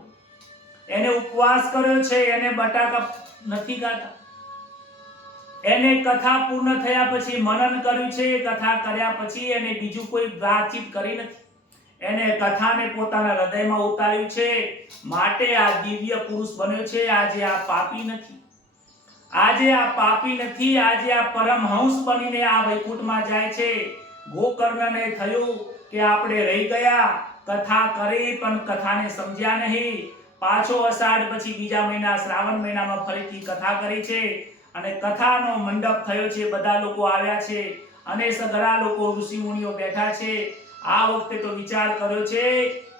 એને ઉપવાસ કર્યો છે, એને બટાકા નથી ખાતા. એને કથા પૂર્ણ થયા પછી મનન કર્યું છે, કથા કર્યા પછી એને બીજું કોઈ વાતચીત કરી નથી. એને કથાને પોતાના હૃદયમાં ઉતાર્યું છે. માટે આ દિવ્ય પુરુષ બન્યો છે. આજે આ પાપી નથી. આજે આ પાપી નથી. આજે આ પરમહંસ બનીને આ વૈકુંઠમાં જાય છે. ગોકર્ણને થયું કે આપણે રહી ગયા, કથા કરી પણ કથાને સમજ્યા નહીં. પાછો અષાઢ પછી બીજા મહિના શ્રાવણ મહિનામાં ફરીથી કથા કરી છે અને કથાનો મંડપ થયો છે. બધા લોકો આવ્યા છે અને સઘળા લોકો ઋષિ મુનિઓ બેઠા છે. આ વખતે તો વિચાર કર્યો છે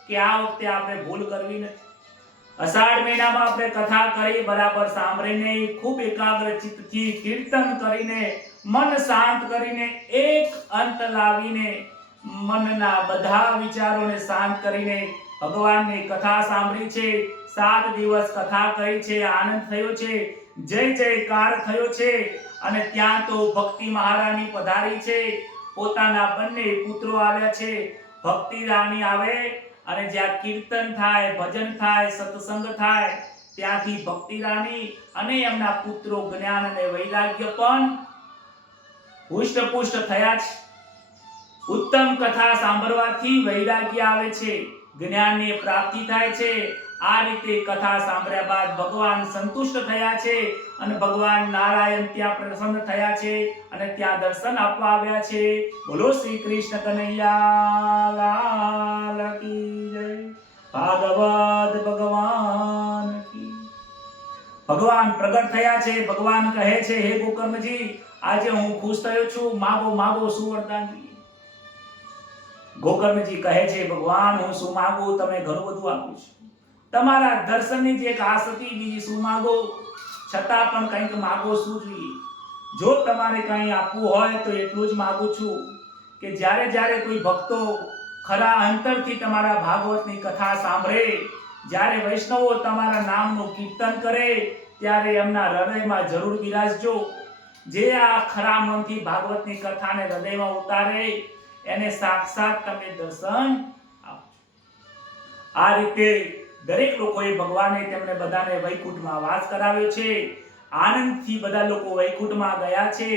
કે આ વખતે આપણે ભૂલ કરવી નથી. અષાઢ મહિનામાં આપણે કથા કરી, બરાબર સાંભળીને, ખૂબ એકાગ્ર ચિત્તથી કીર્તન કરીને, મન શાંત કરીને, એક અંત લાવીને, મનના બધા વિચારોને શાંત કરીને ભગવાનની કથા સાંભળી છે. 7 દિવસ કથા કરી છે. આનંદ થયો છે, જય જયકાર થયો છે. અને ત્યાં તો ભક્તિ મહારાણી પધારી છે. પોતાના બંને પુત્રો આવ્યા છે. ભક્તિ રાણી આવે અને જ્યાં કીર્તન થાય, ભજન થાય, સત્સંગ થાય, ત્યાંથી ભક્તિ રાણી અને એમના પુત્રો જ્ઞાન અને વૈરાગ્ય પણ હુષ્ટપુષ્ટ થયા છે. ઉત્તમ કથા સાંભળવાથી વૈરાગ્ય આવે છે, જ્ઞાનની પ્રાપ્તિ થાય છે. આ રીતે કથા સાંભળ્યા બાદ ભગવાન સંતુષ્ટ થયા છે અને ભગવાન નારાયણ ત્યાં પ્રસન્ન થયા છે અને ત્યાં દર્શન આપવા આવ્યા છે. બોલો શ્રી કૃષ્ણ કનૈયા લાલ કી જય. ભાગવત ભગવાન કી. ભગવાન પ્રગટ થયા છે. ભગવાન કહે છે, હે ગોકર્ણજી, આજે હું ખુશ થયો છું, માગો માગો શું વરદાન જોઈએ? ગોકર્ણજી કહે છે, ભગવાન હું શું માગું? તમે ઘણું બધું આપ્યું છે. તમારા દર્શનની જે એક આસ હતી, બીજી શું માગો? છતાં પણ કંઈક માગો, શું જોઈએ? જો તમારે કંઈ આપવું હોય તો એટલું જ માગું છું કે જ્યારે જ્યારે કોઈ ભક્તો ખરા અંતરથી તમારા ભાગવતની કથા સાંભળે, જ્યારે વૈષ્ણવો તમારા નામનું કીર્તન કરે, ત્યારે એમના હૃદયમાં જરૂર બિરાજજો. જે આ ખરા મનથી ભાગવતની કથાને હૃદયમાં ઉતારે, એને સાક્ષાત તમે દર્શન આપો. આ રીતે દરેક લોકોએ ભગવાને તેમને બધાને વૈકુંઠમાં વાસ કરાવ્યો છે. આનંદથી બધા લોકો વૈકુંઠમાં ગયા છે.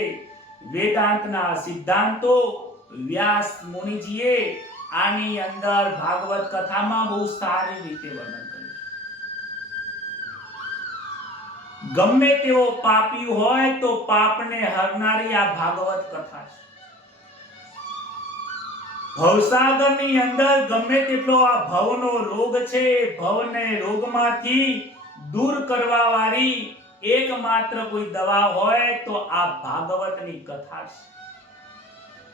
વેદાંતના સિદ્ધાંતો વ્યાસ મુનિજીએ આની અંદર ભાગવત કથામાં બહુ સારી રીતે વર્ણન કર્યું છે. ગમે તેવો પાપી હોય તો પાપને હરનારી આ ભાગવત કથા છે. ભવસાગરની અંદર ગમે તેટલો આ ભવનો રોગ છે, ભવને રોગમાંથી દૂર કરવા વાળી એકમાત્ર કોઈ દવા હોય તો આ ભાગવતની કથા છે.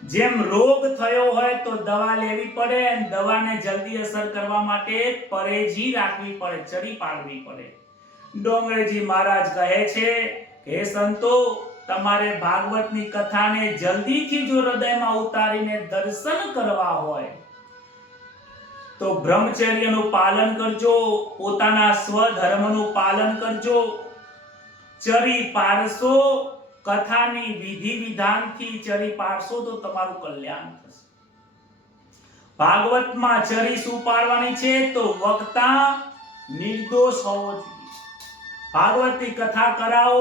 જેમ રોગ થયો હોય તો દવા લેવી પડે અને દવાને જલ્દી અસર કરવા માટે પરેજી રાખવી પડે, ચડી પાડવી પડે. ડોંગરેજી મહારાજ કહે છે કે સંતો, તમારે ભાગવતની કથાને જલ્દીથી જો હૃદયમાં ઉતારીને દર્શન કરવા હોય તો બ્રહ્મચર્યનું પાલન કરજો, પોતાના સ્વધર્મનું પાલન કરજો, ચરી પાડશો, કથાની વિધિ વિધાનથી ચરી પાડશો તો તમારું કલ્યાણ થશે. ભાગવતમાં ચરી શું પાડવાની છે? તો વક્તા નિર્દોષ હોવો જોઈએ. ભાગવતની કથા કરાવો,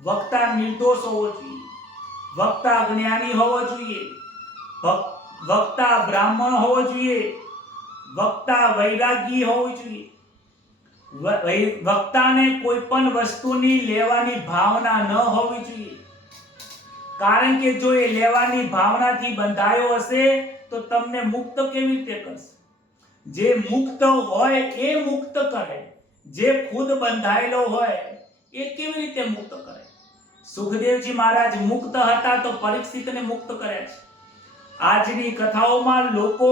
વક્તા નિર્દોષ હોવો જોઈએ, વક્તા જ્ઞાની હોવો જોઈએ, વક્તા બ્રાહ્મણ હોવો જોઈએ, વક્તા વૈરાગી હોવું જોઈએ. વક્તાને કોઈ પણ વસ્તુની લેવાની ભાવના ન હોવી જોઈએ. કારણ કે જો એ લેવાની ભાવનાથી બંધાયો હશે તો તમને મુક્ત કેવી રીતે કરશે? જે મુક્ત હોય એ મુક્ત કરે, જે ખુદ બંધાયેલો હોય એ કેવી રીતે મુક્ત કરે? સુખદેવજી મહારાજ મુક્ત હતા તો પરીક્ષિતને મુક્ત કર્યા છે. આજની કથાઓમાં લોકો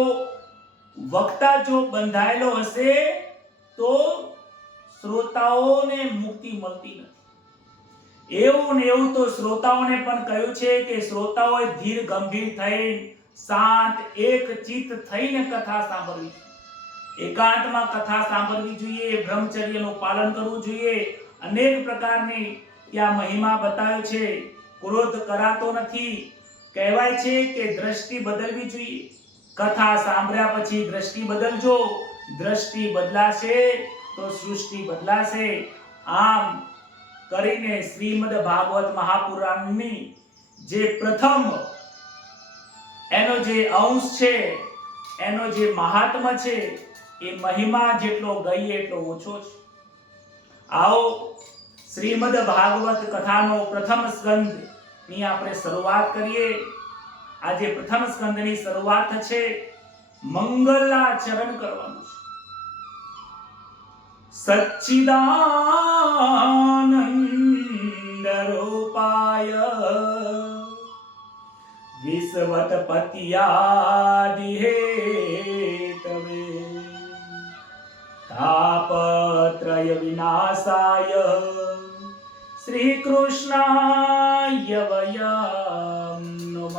વક્તા જો બંધાયેલો હશે તો શ્રોતાઓને મુક્તિ મળતી નથી. એવું ને એવું તો શ્રોતાઓને પણ કહ્યું છે કે શ્રોતાઓએ ધીર ગંભીર થઈ શાંત એક ચિત્ત થઈને કથા સાંભળવી, એકાંતમાં કથા સાંભળવી જોઈએ, બ્રહ્મચર્યનું પાલન કરવું જોઈએ. અનેક પ્રકારની ત્યાં મહિમા બતાવ્યો છે. ક્રોધ કરાતો નથી. કહેવાય છે કે દ્રષ્ટિ બદલવી જોઈએ. કથા સાંભળ્યા પછી દ્રષ્ટિ બદલજો, દ્રષ્ટિ બદલાશે તો સૃષ્ટિ બદલાશે. આમ કરીને શ્રીમદ ભાગવત મહાપુરાણની જે પ્રથમ એનો જે અંશ છે, એનો જે મહાત્મ્ય છે, એ મહિમા જેટલો ગઈએ એટલો ઓછો છે. આવો શ્રીમદ ભાગવત કથાનો પ્રથમ સ્કંદ ની આપણે શરૂઆત કરીએ. આજે પ્રથમ સ્કંદની શરૂઆત છે, મંગલાચરણ કરવાનું છે. સચ્ચિદાનંદ રૂપાય વિશ્વતપત્યાદિ હેતવે તાપત્રય વિનાશાય શ્રી કૃષ્ણાય વયમ નમઃ.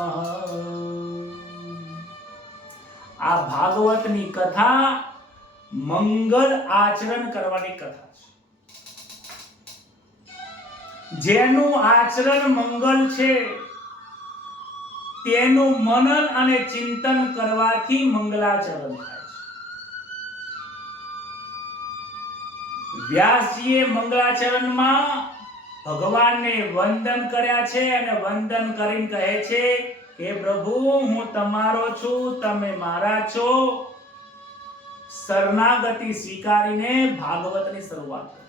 આ ભાગવતની કથા મંગલ આચરણ કરવાની કથા છે. જેનું આચરણ મંગલ છે તેનું મનન અને ચિંતન કરવાથી મંગલાચરણ થાય છે. વ્યાસજીએ મંગલાચરણમાં ભગવાનને વંદન કર્યા છે અને વંદન કરીને કહે છે કે પ્રભુ, હું તમારો છું, તમે મારા છો. શરણાગતિ સ્વીકારીને ભાગવતની શરૂઆત કરો.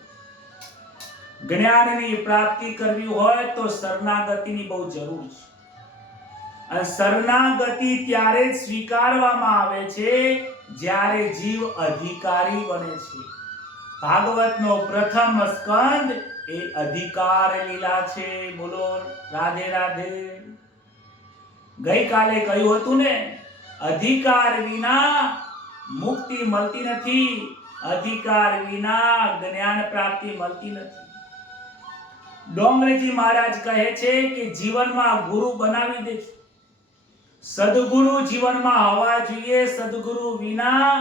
જ્ઞાનની પ્રાપ્તિ કરવી હોય તો શરણાગતિની બહુ જરૂર છે. અને શરણાગતિ ત્યારે સ્વીકારવામાં આવે છે જ્યારે જીવ અધિકારી બને છે. ભાગવતનો પ્રથમ સ્કંદ એ અધિકાર લીલા છે. બોલો રાધે રાધે. ગઈકાલે કહ્યું હતું ને, અધિકાર વિના મુક્તિ મળતી નથી, અધિકાર વિના જ્ઞાન પ્રાપ્તિ મળતી નથી. ડોંગરેજી મહારાજ કહે છે કે જીવનમાં ગુરુ બનાવી દે છે. સદગુરુ જીવનમાં હોવા જોઈએ. સદગુરુ વિના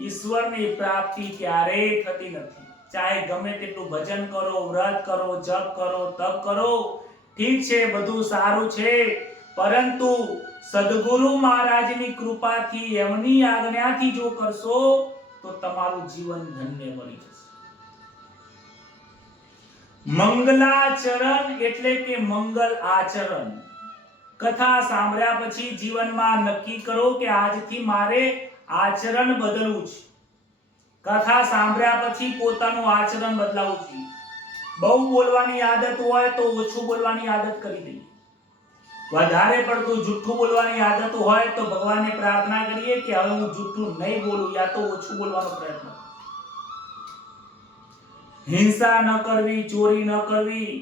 ઈશ્વરની પ્રાપ્તિ ક્યારેય થતી નથી. ચાહે ગમે તેટલું ભજન કરો, વ્રત કરો, જપ કરો, તપ કરો, ઠીક છે, બધું સારું છે, પરંતુ સદગુરુ મહારાજની કૃપાથી, એમની આજ્ઞાથી જો કરશો તો તમારું જીવન ધન્ય બની જશે. મંગલાચરણ એટલે કે મંગલ આચરણ. કથા સાંભળ્યા પછી જીવનમાં નક્કી કરો કે આજથી મારે આચરણ બદલવું છે. કથા સાંભળ્યા પછી પોતાનું આચરણ બદલાવવું છે. બહુ બોલવાની આદત હોય તો ઓછું બોલવાની આદત કરી દઈએ. વધારે પડતું જૂઠું બોલવાની આદત હોય તો ભગવાનને પ્રાર્થના કરીએ કે હવે હું જૂઠું નહીં બોલું, યા તો ઓછું બોલવાનો પ્રયત્ન કરું. હિંસા ન કરવી, ચોરી ન કરવી,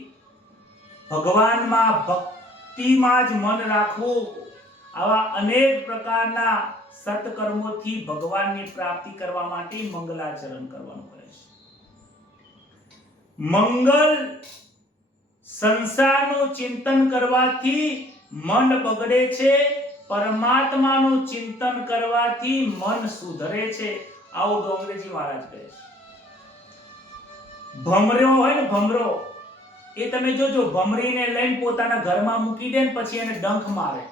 ભગવાનમાં ભક્તિમાં જ મન રાખવું, આવા અનેક પ્રકારના સત્કર્મોથી ભગવાનની પ્રાપ્તિ કરવા માટે મંગલાચરણ કરવાનું હોય છે. મંગલ સંસારનું ચિંતન કરવાથી મન બગડે છે, પરમાત્માનું ચિંતન કરવાથી મન સુધરે છે. આવું ડોંગરેજી મહારાજ કહે છે. ભમરો હોય ને, ભમરો, એ તમે જોજો, ભમરીને લઈને પોતાના ઘરમાં મૂકી દે ને પછી એને ડંખ મારે.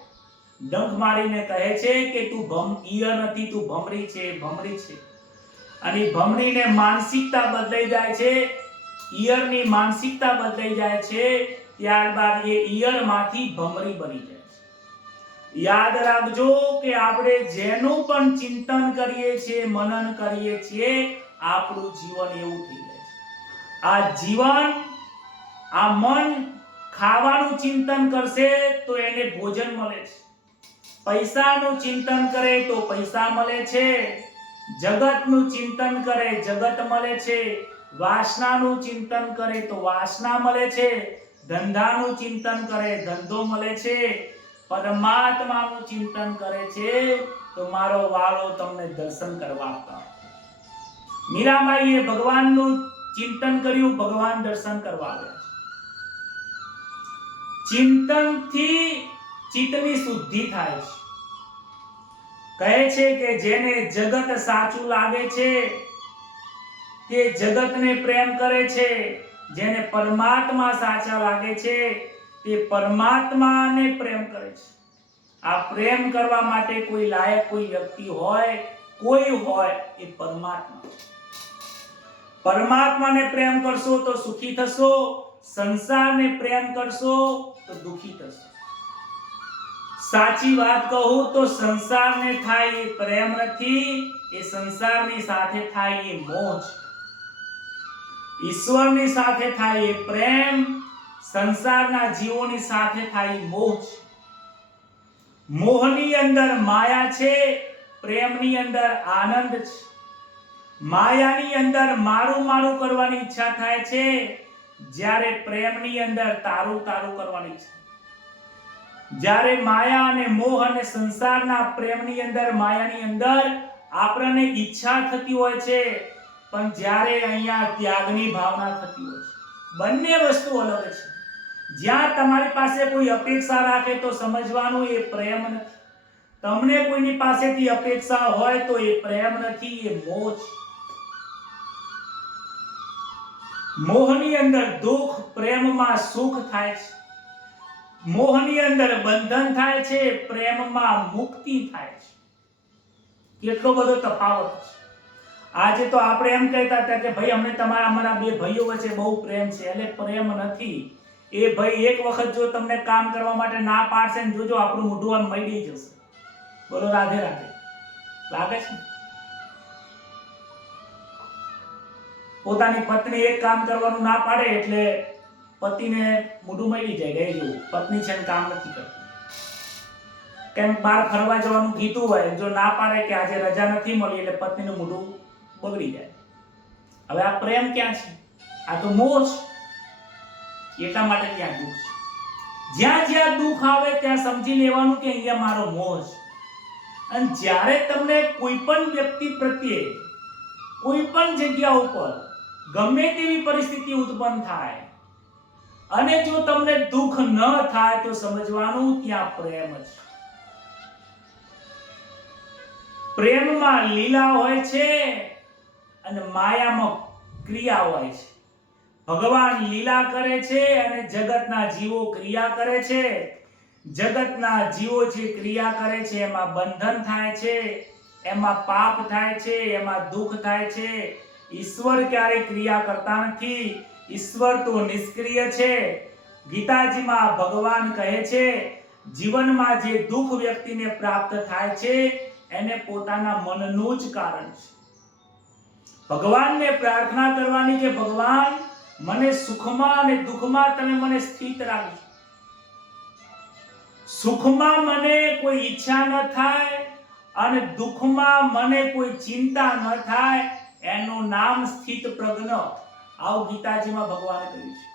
ડંખ મારીને કહે છે કે તું ઈયર નથી, તું ભમરી છે, ભમરી છે. અને ભમરીને માનસિકતા બદલાઈ જાય છે, ઈયરની માનસિકતા બદલાઈ જાય છે. ત્યારબાદ એ ઈયરમાંથી ભમરી બની જાય છે. યાદ રાખજો કે આપણે જેનું પણ ચિંતન કરીએ છીએ, મનન કરીએ છીએ, આપણું જીવન એવું થઈ જાય છે. આ જીવન, આ મન ખાવાનું ચિંતન કરશે તો એને ભોજન મળે છે, પૈસાનું ચિંતન કરે તો પૈસા મળે છે, જગતનું ચિંતન કરે જગત મળે છે, વાસનાનું ચિંતન કરે તો વાસના મળે છે, ધંધાનું ચિંતન કરે ધંધો મળે છે, પરમાત્માનું ચિંતન કરે છે તો મારો વાલો તમને દર્શન કરવા આપતા. મીરાબાઈએ ભગવાનનું ચિંતન કર્યું, ભગવાન દર્શન કરવા આવ્યા. ચિંતનથી ચિત્તની શુદ્ધિ થાય છે. કહે છે કે જેને જગત સાચું લાગે છે તે જગતને પ્રેમ કરે છે, જેને પરમાત્મા સાચા લાગે છે તે પરમાત્માને પ્રેમ કરે છે. આ પ્રેમ કરવા માટે કોઈ લાયક કોઈ વ્યક્તિ હોય, કોઈ હોય, એ પરમાત્મા. પરમાત્માને પ્રેમ કરશો તો સુખી થશો, સંસારને પ્રેમ કરશો તો દુખી થશો. સાચી વાત કહું તો સંસારને થાય એ પ્રેમ નથી, એ સંસારની સાથે થાય એ મોહ છે. ઈશ્વરની સાથે થાય એ પ્રેમ, સંસારના જીવોની સાથે થાય એ મોહ છે. મોહની અંદર માયા છે, પ્રેમની અંદર આનંદ છે. માયાની અંદર મારું મારું કરવાની ઈચ્છા થાય છે, જ્યારે પ્રેમની અંદર તારું તારું કરવાની ઈચ્છા. જ્યારે માયા અને મોહ અને સંસારના પ્રેમની અંદર, માયાની અંદર આપણને ઈચ્છા થતી હોય છે, પણ જ્યારે અહીંયા ત્યાગની ભાવના થતી હોય છે. બંને વસ્તુ અલગ છે. જ્યાં તમારી પાસે કોઈ અપેક્ષા રાખે તો સમજવાનું એ પ્રેમ નથી. તમને કોઈની પાસેથી અપેક્ષા હોય તો એ પ્રેમ નથી, એ મોહ છે. મોહની અંદર દુઃખ, પ્રેમમાં સુખ થાય છે. મોહની અંદર બંધન થાય છે, પ્રેમમાં મુક્તિ થાય છે. કેટલો બધો તફાવત છે. આજે તો આપણે એમ કહેતા હતા કે ભાઈ અમને અમારા બે ભાઈઓ વચ્ચે બહુ પ્રેમ છે, એટલે પ્રેમ નથી. એ ભાઈ એક વખત જો તમને કામ કરવા માટે ના પાડશે ને, જોજો આપણું મોઢું આમ મળી જશે. બોલો રાધે રાધે. લાગે છે પોતાની પત્ની એક કામ કરવાનું ના પાડે એટલે પતિને મોઢું મળી જાય, ગઈ જેવું. પત્ની છે ને કામ નથી કરતી, કેમ બહાર ફરવા જવાનું કીધું હોય, જો ના પાડે કે આજે રજા નથી મળી એટલે પત્નીનું મોઢું બગડી જાય. હવે આ પ્રેમ ક્યાં છે? આ તો મોહ છે. એટલા માટે ત્યાં દુઃખ છે. જ્યાં જ્યાં દુઃખ આવે ત્યાં સમજી લેવાનું કે અહીંયા મારો મોહ છે. અને જ્યારે તમને કોઈ પણ વ્યક્તિ પ્રત્યે, કોઈ પણ જગ્યા ઉપર ગમે તેવી પરિસ્થિતિ ઉત્પન્ન થાય અને જો તમને દુઃખ ન થાય તો સમજવાનું ત્યાં પ્રેમ છે. પ્રેમમાં લીલા હોય છે અને માયામાં ક્રિયા હોય છે. ભગવાન લીલા કરે છે અને જગતના જીવો ક્રિયા કરે છે. જગતના જીવો જે ક્રિયા કરે છે એમાં બંધન થાય છે, એમાં પાપ થાય છે, એમાં દુઃખ થાય છે. ઈશ્વર ક્યારેય ક્રિયા કરતા નથી. ઈશ્વર તો નિષ્ક્રિય છે. ગીતાજીમાં ભગવાન કહે છે જીવનમાં જે દુઃખ વ્યક્તિને પ્રાપ્ત થાય છે એને પોતાના મનનું જ કારણ છે. ભગવાનને પ્રાર્થના કરવાની કે ભગવાન મને સુખમાં અને દુઃખમાં તમે મને સ્થિત રાખજો. સુખમાં મને કોઈ ઈચ્છા ન થાય અને દુઃખમાં મને કોઈ ચિંતા ન થાય, એનું નામ સ્થિત પ્રજ્ઞ. આવું ગીતાજીમાં ભગવાને કહ્યું છે.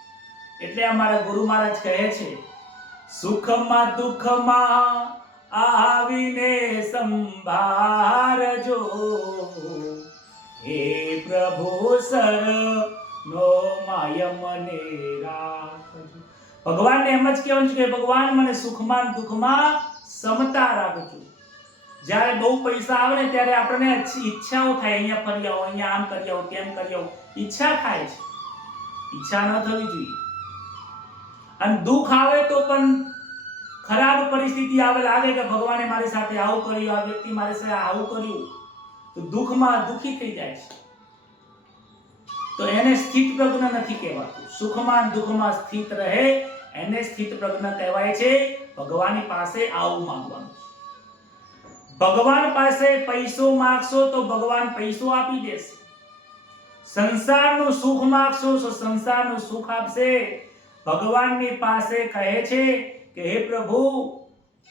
એટલે અમારા ગુરુ મહારાજ કહે છે, સુખમાં દુઃખમાં આવીને સંભાળજો, હે પ્રભુ સરનો માય મને રાખજો. ભગવાનને એમ જ કહેવાનું છે કે ભગવાન મને સુખમાં દુઃખમાં સમતા રાખજો. જ્યારે બહુ પૈસા આવે ને ત્યારે આપણને ઈચ્છાઓ થાય, અહીંયા ફરી આવો, અહીંયા આમ કરી આવો, તેમ કરી આવો, ઈચ્છા થાય છે. ઈચ્છા ન થવી જોઈએ. અને દુઃખ આવે તો પણ ખરાબ પરિસ્થિતિ આવે, લાગે કે ભગવાને મારી સાથે આવું કર્યું, આ વ્યક્તિ મારી સાથે આવું કર્યું, તો દુઃખમાં દુઃખી થઈ જાય છે. તો એને સ્થિત પ્રજ્ઞ નથી કહેવાતું. સુખમાં દુઃખમાં સ્થિત રહે એને સ્થિત પ્રજ્ઞ કહેવાય છે. ભગવાનની પાસે આવું માંગવાનું છે. ભગવાન પાસે પૈસો માંગશો તો ભગવાન પૈસો આપી દેશે. સંસારનું સુખ માંગશો તો સંસારનું સુખ આપશે. ભગવાનની પાસે કહે છે કે હે પ્રભુ,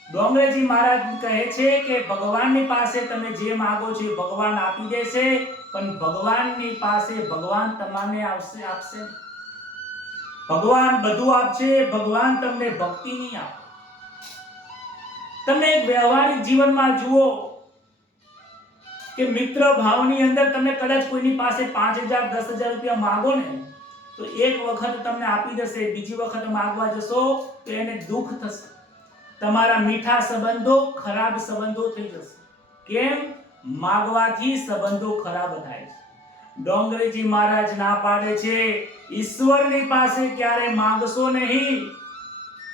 ડોંગરેજી મહારાજ કહે છે કે ભગવાનની પાસે તમે જે માંગો છો ભગવાન આપી દેશે, પણ ભગવાનની પાસે ભગવાન તમને આપશે. ભગવાન બધું આપશે, ભગવાન તમને ભક્તિ નહીં આપે. તમે વ્યવહારિક જીવનમાં જુઓ કે મિત્ર ભાવની અંદર તમે કદાચ કોઈની પાસે 5,000 10,000 રૂપિયા માંગો ને તો એક વખત તમને આપી દેશે, બીજી વખત માંગવા જશો તો એને દુઃખ થશે. તમારા મીઠા સંબંધો ખરાબ સંબંધો થઈ જશે. કેમ? માંગવાથી સંબંધો ખરાબ થાય છે. ડોંગરેજી મહારાજ ના પાડે છે, ઈશ્વરની પાસે ક્યારે માંગશો નહીં.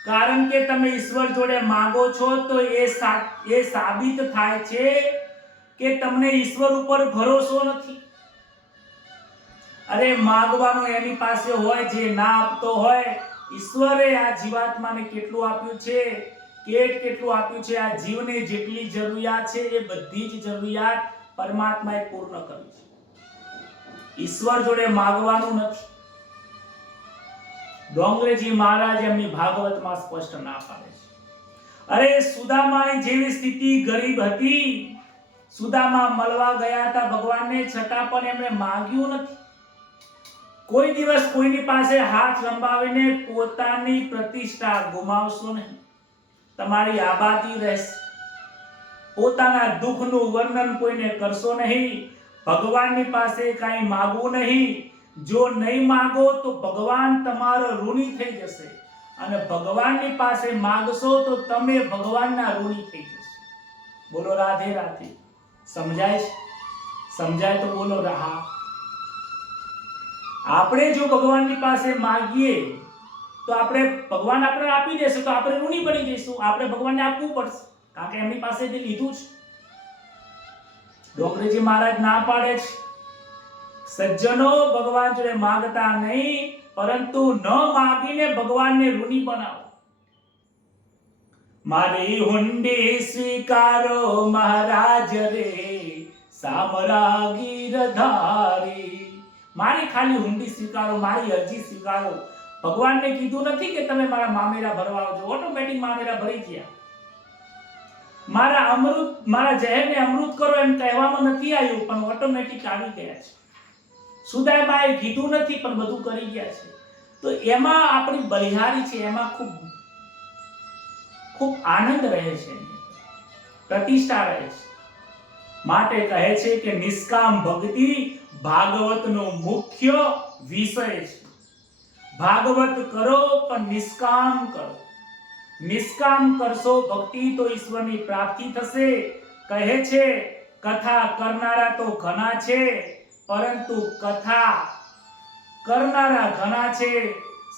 કારણ કે તમે ઈશ્વર જોડે માંગો છો તો એ સાબિત થાય છે કે તમને ઈશ્વર ઉપર ભરોસો નથી. અરે માંગવાનું એની પાસે હોય જે ના આપતો હોય. ઈશ્વરે આ જીવાત્માને કેટલું આપ્યું છે, કેટલું આપ્યું છે. આ જીવને જેટલી જરૂરિયાત છે એ બધી જ જરૂરિયાત પરમાત્માએ પૂર્ણ કરી છે. ઈશ્વર જોડે માંગવાનું નથી. ડોંગરેજી મહારાજ એમની ભાગવતમાં સ્પષ્ટ ના પાડે છે. અરે સુદામાની જેવી સ્થિતિ ગરીબ હતી, સુદામા મળવા ગયા હતા ભગવાનને, છતાં પણ એમણે માંગ્યું નથી. કોઈ દિવસ કોઈની પાસે હાથ લંબાવીને પોતાની પ્રતિષ્ઠા ગુમાવશો નહીં. તમારી આબાદી રહેશે. પોતાના દુઃખનું વર્ણન કોઈને કરશો નહીં. ભગવાનની પાસે કાંઈ માંગવું નહીં. જો નહીં માંગો તો ભગવાન તમારો ઋણી થઈ જશે, અને ભગવાનની પાસે માંગશો તો તમે ભગવાનના ઋણી થઈ જશો. બોલો રાધે રાધે. સમજાય છે? સમજાય તો બોલો રાહા. આપણે જો ભગવાનની પાસે માંગીએ તો ભગવાન આપણે આપી દેશે તો આપણે ઋણી બની જઈશું. આપણે ભગવાનને આપવું પડશે, કારણ કે એમની પાસેથી લીધું છે. ડોંગરેજી મહારાજ ના પાડે છે, સજ્જનો ભગવાન જોડે માંગતા નહીં, પરંતુ ન માંગીને ભગવાનને ઋણી બનાવો. મારી હુંડી સ્વીકારો મહારાજ રે, સામરા ગીરધારી. મારી ખાલી હુંડી સ્વીકારો, મારી અરજી સ્વીકારો. ભગવાનને કીધું નથી કે તમે મારા મામેરા ભરવા આવજો, ઓટોમેટિક મામેરા ભરી ગયા. મારા ઝેરને અમૃત કરો એમ કહેવામાં નથી આવ્યું, પણ ઓટોમેટિક આવી ગયા છે. સુદામાએ કીધું નથી પણ બધું કરી ગયા છે. તો એમાં આપણી બલિહારી છે, એમાં ખૂબ આનંદ રહે છે, પ્રતિષ્ઠા રહે છે. માટે કહે છે કે નિષ્કામ ભક્તિ ભાગવતનો મુખ્ય વિષય છે. ભાગવત કરો પણ નિષ્કામ કરો. નિષ્કામ કરશો ભક્તિ તો ઈશ્વરની પ્રાપ્તિ થશે. કહે છે કથા કરનારા તો ઘણા છે, પરંતુ કથા કરનારા ઘણા છે,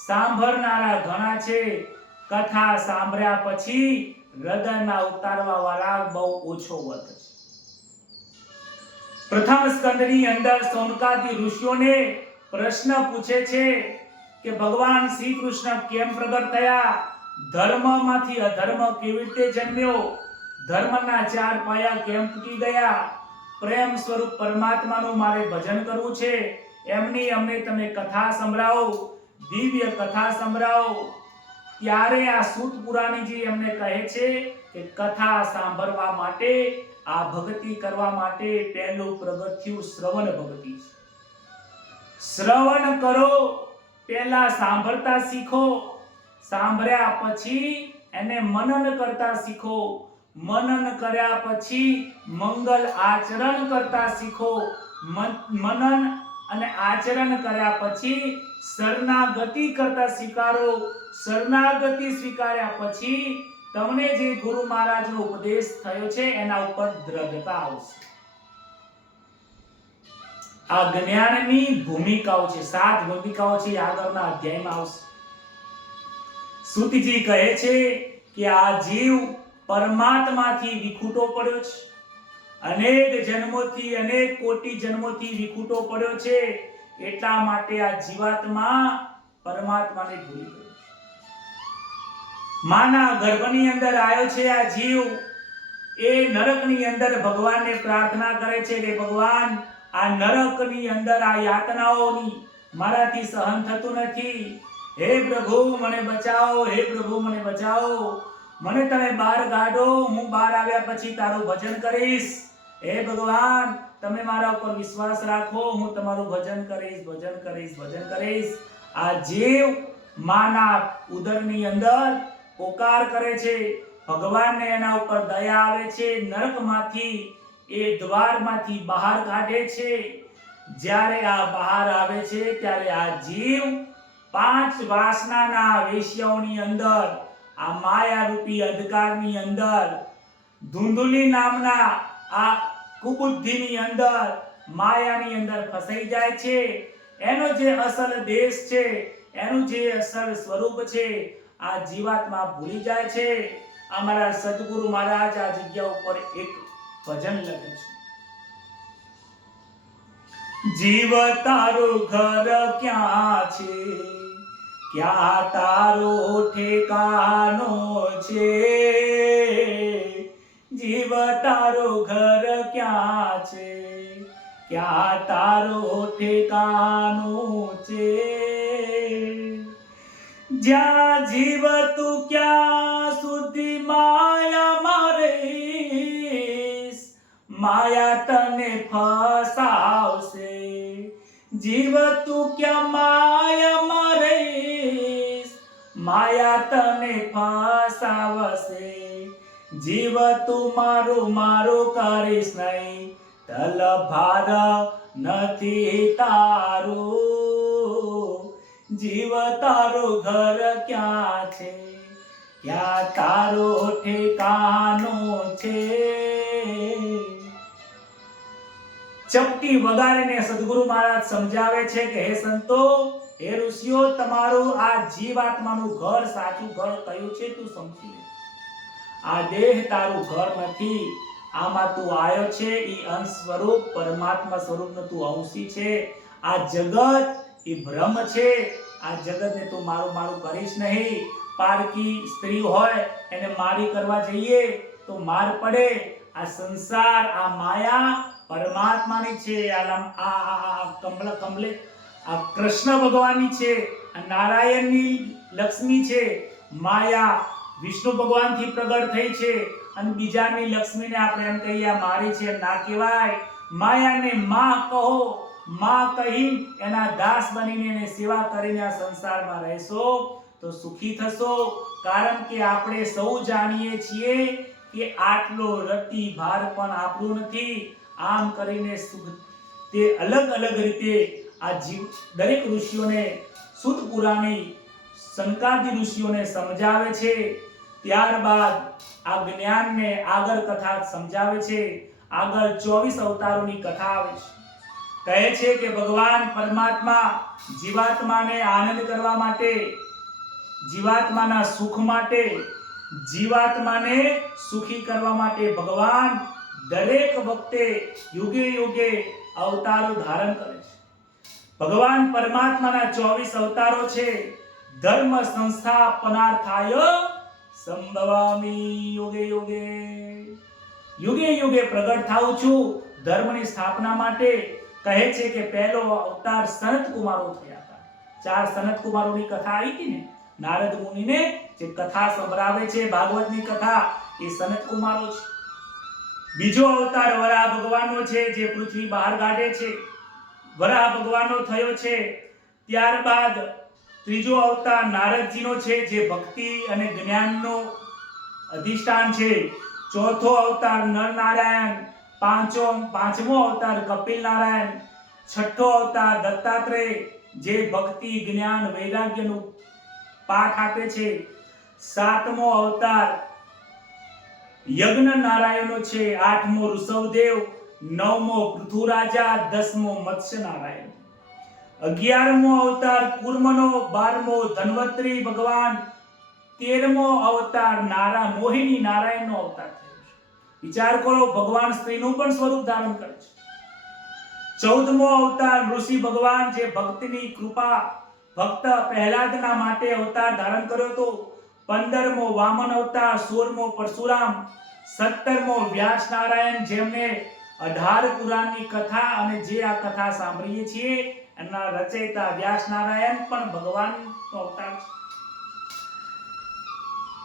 સાંભળનારા ઘણા છે. કથા સાંભળ્યા પછી હૃદયમાં ઉતારવા વાળા બહુ ઓછો વર્ગ છે. પ્રથમ સ્કંદની અંદર સૌનકાદી ઋષિઓને પ્રશ્ન પૂછે છે કે ભગવાન શ્રી કૃષ્ણ કેમ પ્રગટ થયા, ધર્મમાંથી અધર્મ કેવી રીતે જન્મ્યો, ધર્મના 4 પાયા કેમ તૂટી ગયા, પ્રેમ સ્વરૂપ પરમાત્માનું મારે ભજન કરવું છે, એમની અમને તમે કથા સંભળાવો, દિવ્ય કથા સંભળાવો. ત્યારે આ સૂત પુરાણીજી એમને કહે છે કે કથા સાંભળવા માટે, આ ભક્તિ કરવા માટે પહેલું પ્રગટ થયું શ્રવણ ભક્તિ છે. શ્રવણ કરો, પહેલા સાંભળતા શીખો, સાંભળ્યા પછી એને મનન કરતા શીખો, મનન કર્યા પછી મંગલ આચરણ કરતા શીખો, મનન અને આચરણ કર્યા પછી શરણાગતિ કરતા સ્વીકારો, શરણાગતિ સ્વીકાર્યા પછી તમને જે ગુરુ મહારાજનો ઉપદેશ થયો છે એના ઉપર દ્રઢતા આવશે. આ જ્ઞાનની ભૂમિકાઓ છે, 7 ભૂમિકાઓ છે, આગળના અધ્યાયમાં આવશે. સુતજી કહે છે કે આ જીવ પરમાત્માથી વિખૂટો પડ્યો છે, અનેક જન્મોથી, અનેક કોટી જન્મોથી વિખૂટો પડ્યો છે, એટલા માટે આ જીવાત્મા પરમાત્માને ભૂલી ગયો. માના ગર્ભની અંદર આવ્યો છે આ જીવ, એ નરકની અંદર ભગવાનને પ્રાર્થના કરે છે કે ભગવાન, આ નરકની અંદર આ યાતનાઓની મારાથી સહન થતું નથી, હે પ્રભુ મને બચાવો, હે પ્રભુ મને બચાવો, મને તમે બહાર કાઢો, હું બહાર આવ્યા પછી તારું ભજન કરીશ, હે ભગવાન તમે મારા ઉપર વિશ્વાસ રાખો, હું તમારું ભજન કરીશ, ભજન કરીશ, ભજન કરીશ. આ જીવ માના ઉદરની અંદર પોકાર કરે છે, ભગવાનને એના ઉપર દયા આવે છે, નરકમાંથી એ દ્વારમાંથી બહાર કાઢે છે. જ્યારે આ બહાર આવે છે ત્યારે આ જીવ 5 વાસનાના વેશ્યાઓની અંદર, આ માયા રૂપી અંધકારની અંદર, ધુંધુલી નામના આ કુબુદ્ધિની અંદર, માયાની અંદર ફસાઈ જાય છે. એનો જે અસલ દેશ છે, એનું જે અસલ સ્વરૂપ છે, આ જીવાત્મા ભૂલી જાય છે. અમારા સદગુરુ મહારાજ આ જગ્યા ઉપર એક ભજન લખે છે. જીવ તારું ઘર ક્યાં છે, ક્યાં તારો ઠેકાનો છે, જીવ તારો ઘર ક્યાં છે, ક્યાં તારો ઠેકાનો છે, જ્યાં જીવ તું ક્યાં સુધી માયામાં રહીશ, માયા તને ફસાવશે, જીવ તું ક્યાં માયામાં રહીશ, માયા તને ફસાવશે, જીવ તું મારું મારું કરીશ નહીં, તલભાર નથી તારું, જીવ તારું ઘર ક્યાં છે, ક્યાં તારો ઠેકાનો છે. ચપટી વગાડીને સદગુરુ મહારાજ સમજાવે છે કે હે સંતો, હે ઋષિઓ, તમારું આ જીવાત્માનું ઘર, સાચું ઘર કયું છે તું સમજી લે. આ દેહ તારું ઘર નથી, આમાં તું આયો છે ઈ અંશ સ્વરૂપ પરમાત્મા સ્વરૂપનો તું અંશી છે. આ જગત એ ભ્રમ છે, આ જગતને તું મારું મારું કરીશ નહીં. પારકી સ્ત્રી હોય એને મારી કરવા જઈએ તો માર પડે. આ સંસાર, આ માયા પરમાત્માની છે, આ કૃષ્ણ ભગવાનની છે, આ નારાયણની લક્ષ્મી છે. માયા વિષ્ણુ ભગવાનથી પ્રગટ થઈ છે અને બીજાની લક્ષ્મીને આપણે એમ કહીએ આ મારી છે, ના કહેવાય. માયાને માં કહો, માં કહી એના દાસ બનીને એને સેવા કરીને આ સંસારમાં રહેશો તો સુખી થશો. કારણ કે આપણે સૌ જાણીએ છીએ કે આટલો રતિ ભાર પણ આપણું નથી. આમ કરીને તે અલગ અલગ રીતે આ જીવ દરેક ઋષિઓને, સુત પુરાણી સંકાદી ઋષિઓને સમજાવે છે. ત્યારબાદ આ જ્ઞાનને આગળ કથા સમજાવે છે. આગળ 24 અવતારોની કથા આવે છે. કહે છે કે ભગવાન પરમાત્મા જીવાત્માને આનંદ કરવા માટે, જીવાત્માના સુખ માટે, જીવાત્માને સુખી કરવા માટે ભગવાન દરેક વખતે યુગે યુગે અવતારો ધારણ કરે છે. ભગવાન પરમાત્માના 24 અવતારો છે. ધર્મ સંસ્થાપનાર્થાય સંભવામિ યુગે યુગે, યુગે યુગે પ્રગટ થાઉં છું ધર્મની સ્થાપના માટે. કહે છે કે પહેલો અવતાર સનત કુમારો થયા હતા. 4 સનત કુમારોની કથા આવી હતી ને, નારદ મુનિને જે કથા સંભળાવે છે ભાગવતની કથા, એ સનત કુમારો છે. બીજો અવતાર વરાહ ભગવાનનો છે, જે પૃથ્વી બહાર કાઢે છે. વરાહ ભગવાનનો થયો છે. ત્યારબાદ ત્રીજો અવતાર નારદજીનો છે, જે ભક્તિ અને જ્ઞાનનો અધિષ્ઠાન છે. ચોથો અવતાર નરનારાયણ, પાંચમો અવતાર કપિલ નારાયણ, છઠ્ઠો અવતાર દત્તાત્રેય, જે ભક્તિ જ્ઞાન વૈરાગ્યનું પાઠ આપે છે. સાતમો અવતાર યજ્ઞ નારાયણનો છે. આઠમો ઋષભદેવ, નવમો પૃથુરાજા, 10મો મત્સ્ય નારાયણ. 11મો અવતાર કૂર્મનો, 12મો ધન્વંતરી ભગવાન, 13મો અવતાર મોહિની નારાયણનો અવતાર થયો છે. વિચાર કરો, ભગવાન સ્ત્રીનું પણ સ્વરૂપ ધારણ કરે છે. 14મો અવતાર ઋષિ ભગવાન, જે ભક્તની કૃપા ભક્ત પ્રહલાદના માટે અવતાર ધારણ કર્યો હતો. 15મો વામન અવતાર, 16મો પરશુરામ, 17મો વ્યાસ નારાયણ, જેમને 18 પુરાણની કથા અને જે આ કથા સાંભળીએ છીએ એના રચયિતા વ્યાસ નારાયણ પણ ભગવાનનો અવતાર છે.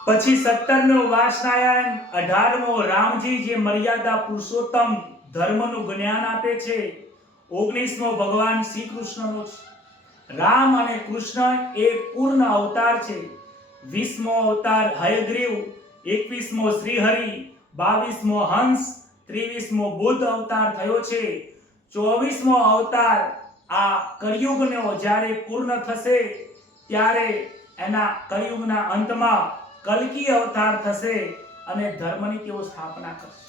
પછી 17મો વાસનારાયણ, 18મો રામજી, જે મર્યાદા પુરુષોત્તમ ધર્મનું જ્ઞાન આપે છે. 19મો ભગવાન શ્રી કૃષ્ણનો છે. રામ અને કૃષ્ણ એ પૂર્ણ અવતાર છે. 20મો અવતાર હયગ્રીવ, 21મો શ્રીહરિ, 22મો હંસ, 23મો બુદ્ધ અવતાર થયો છે. 24મો અવતાર આ કળિયુગનો જ્યારે પૂર્ણ થશે ત્યારે એના કળિયુગના અંતમાં કલ્કી અવતાર થશે અને ધર્મની તેઓ સ્થાપના કરશે.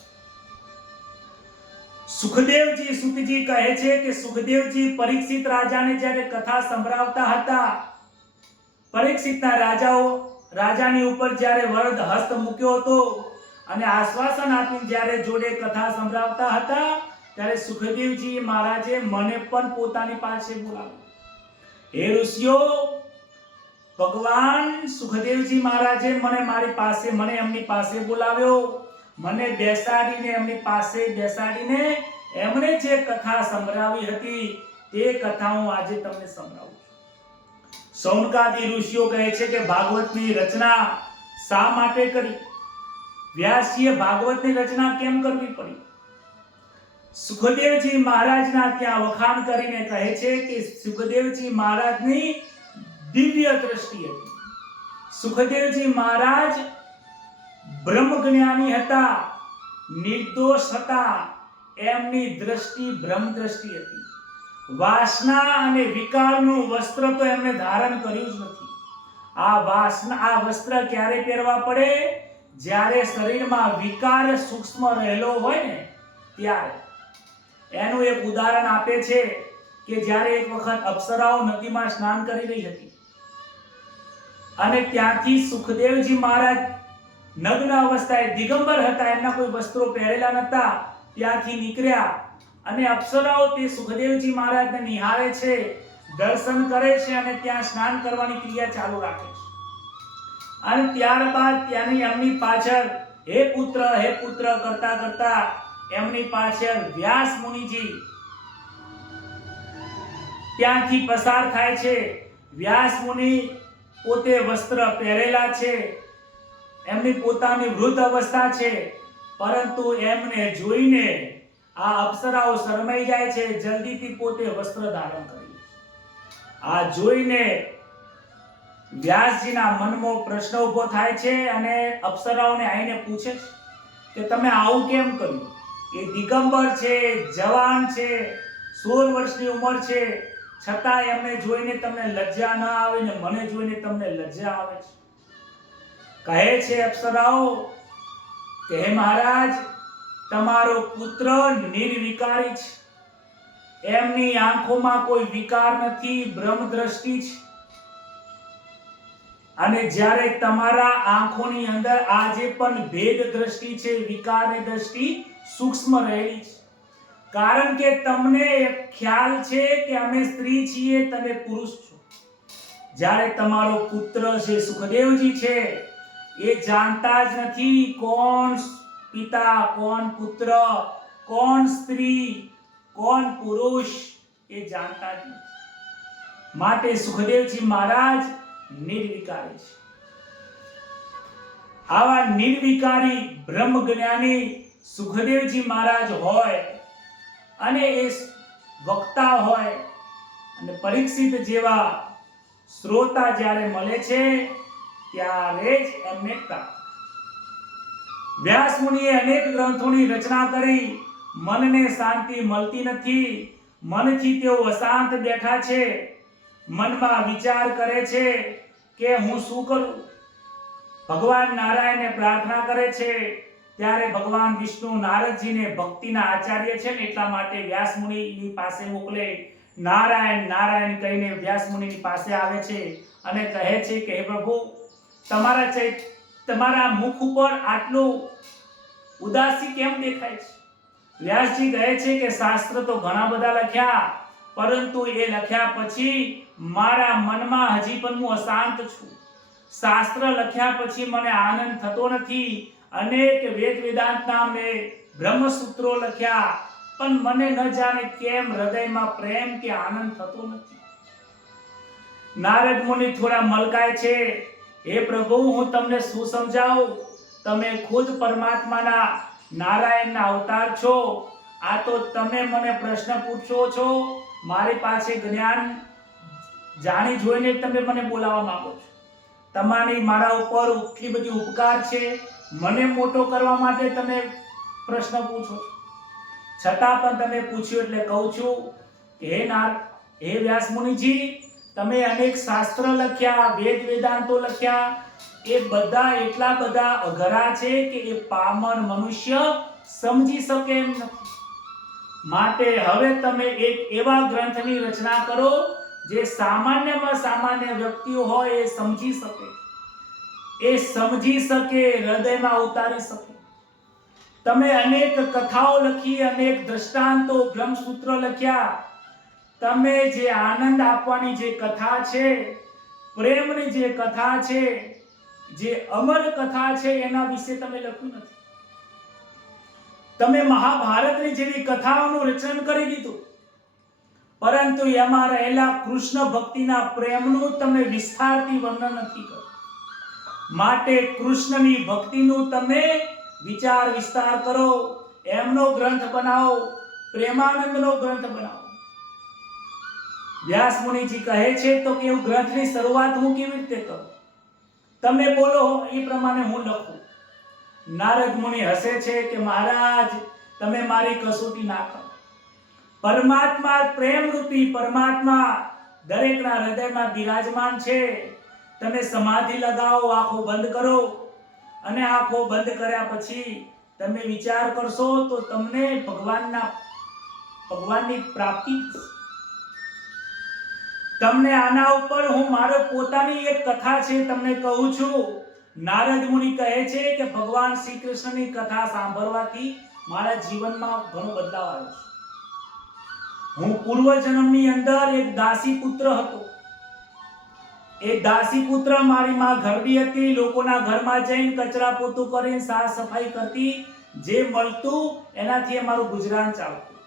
સુખદેવજી સુતજી કહે છે કે સુખદેવજી પરીક્ષિત રાજાને જ્યારે કથા સંભળાવતા હતા, પરીક્ષિતના રાજાની ઉપર જ્યારે વરદ હસ્ત મૂક્યો હતો અને આશ્વાસન આપીને જ્યારે જોડે કથા સંભળાવતા હતા, ત્યારે સુખદેવજી મહારાજે મને પણ પોતાની પાસે બોલાવ્યો. હે ઋષિઓ, ભગવાન સુખદેવજી મહારાજે મને એમની પાસે બોલાવ્યો. મને એમની પાસે બેસાડીને એમણે જે કથા સંભળાવી હતી તે કથા હું આજે તમને સંભળાવું છું. સૌનકાદી ઋષિઓ કહે છે કે ભાગવતની રચના શા માટે કરી? વ્યાસજીએ ભાગવતની રચના કેમ કરવી પડી? સુખદેવજી મહારાજના ત્યાં વખાણ કરીને કહે છે કે સુખદેવજી મહારાજની દિવ્ય દ્રષ્ટિ હતી. સુખદેવજી મહારાજ બ્રહ્મજ્ઞાની હતા, નિર્દોષ હતા. એમની દ્રષ્ટિ બ્રહ્મ દ્રષ્ટિ હતી. વાસના અને વિકારનું વસ્ત્ર તો એમણે ધારણ કર્યું જ નથી. આ વસ્ત્ર ક્યારે પહેરવા પડે? જ્યારે શરીરમાં વિકાર સૂક્ષ્મ રહેલો હોય ને ત્યારે. એનું એક ઉદાહરણ આપે છે કે જ્યારે એક વખત અપ્સરાઓ નદીમાં સ્નાન કરી રહી હતી અને ત્યાંથી સુખદેવજી મહારાજ નગ્ન અવસ્થાએ દિગંબર હતા, એમના કોઈ વસ્ત્રો પહેરેલા નહોતા, ત્યાંથી નીકળ્યા અને અપ્સરાઓ તે સુખદેવજી મહારાજને નિહાળે છે, દર્શન કરે છે અને ત્યાં સ્નાન કરવાની ક્રિયા ચાલુ રાખે છે. અને ત્યારબાદ ત્યાંની એમની પાછળ હે પુત્ર કરતા કરતા એમની પાછળ વ્યાસ મુનિજી ત્યાંથી પસાર થાય છે. વ્યાસ મુનિ પોતે વસ્ત્ર પહેરેલા છે, એમની પોતાની વૃદ્ધ અવસ્થા છે, પરંતુ એમને જોઈને આ અપ્સરાઓ શરમાઈ જાય છે, જલ્દીથી પોતે વસ્ત્ર ધારણ કરી. આ જોઈને વ્યાસજીના મનમાં પ્રશ્ન ઉભો થાય છે અને અપ્સરાઓને આવીને પૂછે કે તમે આવું કેમ કર્યું? એ દિગંબર છે, જવાન છે, 16 વર્ષની ઉંમર છે, છતાં એમને જોઈને તમને લજ્જા ન આવે ને મને જોઈને તમને લજ્જા આવે છે. કહે છે અપ્સરાઓ કે હે મહારાજ, તમારો પુત્ર નિર્વિકારી છે, એમની આંખોમાં કોઈ વિકાર નથી, બ્રહ્મ દ્રષ્ટિ છે. અને જ્યારે તમારા આંખોની અંદર આજે પણ ભેદ દ્રષ્ટિ છે, વિકારની દ્રષ્ટિ સૂક્ષ્મ રહેલી છે. કારણ કે તમને ખ્યાલ છે કે અમે સ્ત્રી છીએ, તમે પુરુષ છો. જ્યારે તમારો પુત્ર છે સુખદેવજી છે, એ જાણતા જ નથી કોણ પિતા, કોણ પુત્ર, કોણ સ્ત્રી, કોણ પુરુષ, એ જાણતા જ નથી. માટે સુખદેવજી મહારાજ નિર્વિકારી છે. આવા નિર્વિકારી બ્રહ્મ જ્ઞાની સુખદેવજી મહારાજ હોય અને એ વક્તા હોય અને પરીક્ષિત જેવા શ્રોતા જ્યારે મળે છે ત્યારે જ એમને પ્રાપ્ત. વ્યાસ મુનિએ અનેક ગ્રંથોની રચના કરી. મનને શાંતિ મળતી નથી. મનથી તેઓ અશાંત બેઠા છે. મનમાં વિચાર કરે છે કે હું શું કરું. ભગવાન નારાયણને પ્રાર્થના કરે છે ત્યારે ભગવાન વિષ્ણુ નારદજીને ભક્તિના આચાર્ય છે ને એટલા માટે વ્યાસ મુનિની પાસે મોકલે. નારાયણ નારાયણ કહીને વ્યાસ મુનિની પાસે આવે છે અને કહે છે કે હે પ્રભુ, તમારા મુખ ઉપર આટલું ઉદાસી કેમ દેખાય છે? વ્યાસજી કહે છે કે શાસ્ત્ર તો ઘણા બધા લખ્યા, પરંતુ એ લખ્યા પછી મારા મનમાં હજી પણ હું અશાંત છું. શાસ્ત્ર લખ્યા પછી મને આનંદ થતો નથી. અનેક વેદ વેદાંતના મેં બ્રહ્મસૂત્રો લખ્યા, પણ મને ન જાણે કેમ હૃદયમાં પ્રેમ કે આનંદ થતો નથી. નારદ મુનિ થોડા મલકાય છે. હે પ્રભુ, હું તમને શું સમજાવું? તમે ખુદ પરમાત્માના નારાયણના અવતાર છો. આ તો તમે મને પ્રશ્ન પૂછો છો. મારી પાસે જ્ઞાન જાણી જોઈને તમે મને બોલાવવા માંગો છો. તમારી મારા ઉપર એટલી બધી ઉપકાર છે, મને મોટો કરવા માટે તમે પ્રશ્ન પૂછો છો. છતાં પણ તમે પૂછ્યું એટલે કહું છું કે હે વ્યાસ મુનિજી, તમે અનેક શાસ્ત્ર લખ્યા, વેદ વેદાંતો લખ્યા, એ બધા એટલા બધા અઘરા છે કે એ પામર મનુષ્ય સમજી શકે એમ નથી. માટે હવે તમે એક એવા ગ્રંથની રચના કરો જે સામાન્યમાં સામાન્ય વ્યક્તિઓ હોય એ સમજી શકે, હૃદયમાં ઉતારી શકે. તમે અનેક કથાઓ લખી, અનેક દ્રષ્ટાંતો, બ્રહ્મસૂત્ર લખ્યા. તમે જે આનંદ આપવાની જે કથા છે, પ્રેમની જે કથા છે, જે અમર કથા છે, એના વિશે તમે લખ્યું નથી. તમે મહાભારતની જેવી કથાઓનું રચન કરી દીધું, પરંતુ એમાં રહેલા કૃષ્ણ ભક્તિના પ્રેમનું તમે વિસ્તારથી વર્ણન નથી કર્યું. માટે કૃષ્ણની ભક્તિનું તમે વિચાર વિસ્તાર કરો, એમનો ગ્રંથ બનાવો, પ્રેમાનંદનો ગ્રંથ બનાવો. વ્યાસ મુનિજી કહે છે તો કે હું ગ્રંથની શરૂઆત હું કેવી રીતે કરું? તમે બોલો એ પ્રમાણે હું લખું. નારદ મુનિ હસે છે કે મહારાજ, તમે મારી કસોટી ના કરો. પરમાત્મા, પ્રેમ રૂપી પરમાત્મા દરેકના હૃદયમાં બિરાજમાન છે. તમે સમાધિ લગાવો, આંખો બંધ કરો, અને આંખો બંધ કર્યા પછી તમે વિચાર કરશો તો તમને ભગવાનની પ્રાપ્તિ થશે. તમને આના ઉપર હું મારો પોતાની એક કથા છે તમને કહું છું. નારદ મુનિ કહે છે કે ભગવાન શ્રી કૃષ્ણની કથા સાંભળવાથી મારા જીવનમાં ઘણો બદલાવ આવ્યો છે. હું પૂર્વ જન્મની અંદર એક દાસી પુત્ર હતો. એ દાસી પુત્ર મારી માં ગરબી હતી. લોકોના ઘરમાં જઈને કચરા પોતું કરીને સાફ સફાઈ કરતી. જે મળતું એનાથી અમારું ગુજરાન ચાલતું.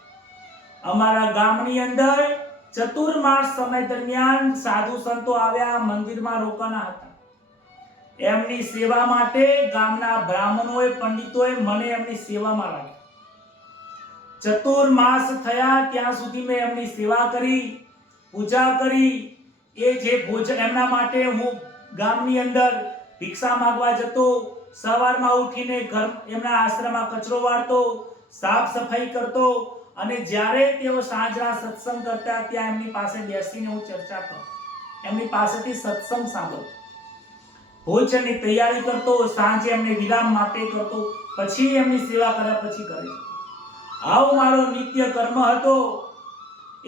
અમારા ગામની અંદર ચતુર્માસ સમય દરમિયાન સાધુ સંતો આવ્યા, મંદિરમાં રોકાણા હતા. એમની સેવા માટે ગામના બ્રાહ્મણોએ, પંડિતોએ મને એમની સેવામાં રાખ્યા. ચતુર્માસ થયા ત્યાં સુધી મેં એમની સેવા કરી, પૂજા કરી. એ જે ભોજન એમના માટે હું ગામની અંદર ભિક્ષા માંગવા જતો, સવારમાં ઉઠીને એમના આશ્રમમાં કચરો વાળતો, સાફ સફાઈ કરતો, અને જ્યારે તેઓ સાંજના સત્સંગ કરતા ત્યાં એમની પાસે બેસીને હું ચર્ચા કરતો, એમની પાસેથી સત્સંગ સાંભળતો, ભોજનની તૈયારી કરતો, સાંજે એમને વિરામ માટે કરતો, પછી એમની સેવા કર્યા પછી કરે. આવો મારો નિત્ય કર્મ હતો.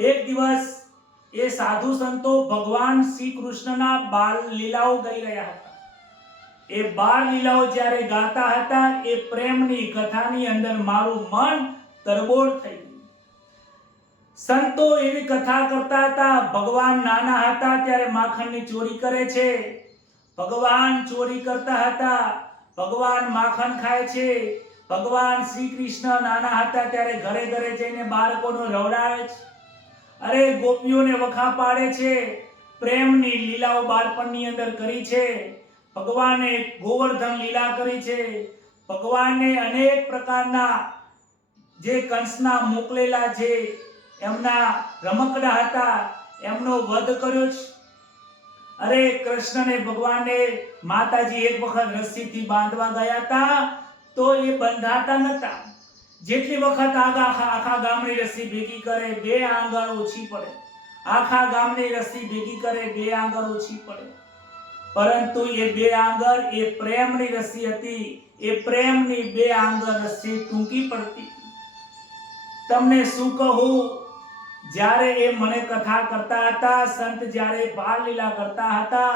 એક દિવસ એ સાધુ સંતો ભગવાન શ્રી કૃષ્ણના બાલ લીલાઓ ગાઈ રહ્યા હતા. એ બાળ લીલાઓ જ્યારે ગાતા હતા, એ પ્રેમની કથાની અંદર મારું મન તરબોળ થઈ ગયું. સંતો એવી કથા કરતા હતા, ભગવાન નાના હતા ત્યારે માખણની ચોરી કરે છે, ભગવાન ચોરી કરતા હતા, ભગવાન માખણ ખાય છે, ભગવાન શ્રી કૃષ્ણ નાના હતા ત્યારે ઘરે ઘરે જઈને બાળકોને રવડાવે છે, અરે ગોપીઓને વખા પાડે છે, પ્રેમની લીલાઓ બાળપણની અંદર કરી છે. ભગવાને ગોવર્ધન લીલા કરી છે. ભગવાને અનેક પ્રકારના જે કંસના મોકલેલા જે એમના રમકડા હતા એમનો વધ કર્યો છે. અરે કૃષ્ણને ભગવાને માતાજી એક વખત રસ્સીથી બાંધવા ગયા હતા તો એ બંધાતા નતા. જેટલી વખત આખા ગામની રસ્સી ભેગી કરે 2 આંગળ ઓછી પડે. આખા ગામની રસ્સી ભેગી કરે 2 આંગળ ઓછી પડે. પરંતુ એ 2 આંગળ એ પ્રેમની રસ્સી હતી. એ પ્રેમની 2 આંગળ રસ્સી ટૂંકી પડતી. તમને શું કહું, જ્યારે એ મને કથા કરતા હતા, સંત જ્યારે બાળ લીલા કરતા હતા,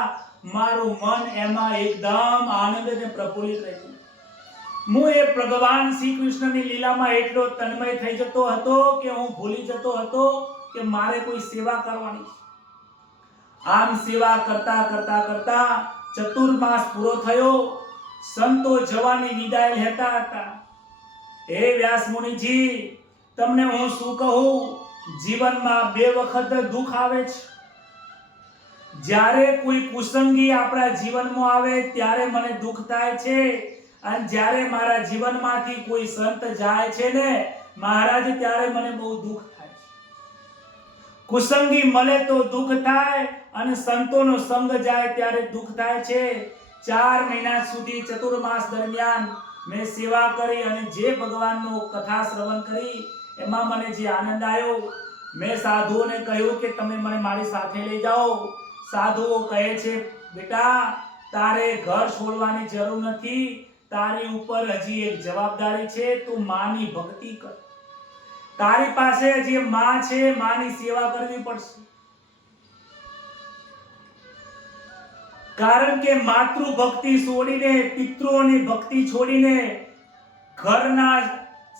મારું મન એમાં એકદમ આનંદ અને પ્રફુલ્લિત રહેતું. હું એ ભગવાન શ્રી કૃષ્ણની લીલામાં એટલો તન્મય થઈ જતો હતો કે હું ભૂલી જતો હતો કે મારે કોઈ સેવા કરવાની છે. આમ સેવા કરતા કરતા કરતા ચતુર્માસ પૂરો થયો. સંતો જવાની વિદાય લેતા હતા. હે વ્યાસ મુનિજી, તમને હું શું કહું, જીવનમાં 2 વખત દુઃખ આવે છે. જ્યારે કોઈ કુસંગી આપણા જીવનમાં આવે ત્યારે મને દુઃખ થાય છે, અને જ્યારે મારા જીવનમાંથી કોઈ સંત જાય છે ને મહારાજ, ત્યારે મને બહુ દુઃખ થાય છે. કુસંગી મળે તો દુઃખ થાય અને સંતોનો સંગ જાય ત્યારે દુઃખ થાય છે. 4 મહિના સુધી ચતુર્માસ દરમિયાન મેં સેવા કરી અને જે ભગવાનનો કથા શ્રવણ કરી એમાં મને જે આનંદ આવ્યો, મેં સાધુઓને કહ્યું કે તમે મને મારી સાથે લઈ જાઓ. સાધુઓ કહે છે, બેટા તારે ઘર છોડવાની જરૂર નથી, તારી ઉપર હજી એક જવાબદારી છે, તું માની ભક્તિ કર. તારી પાસે જે માં છે, માની સેવા કરવી પડશે. કારણ કે માતૃ ભક્તિ છોડીને, પિતૃઓની ભક્તિ છોડીને ઘરના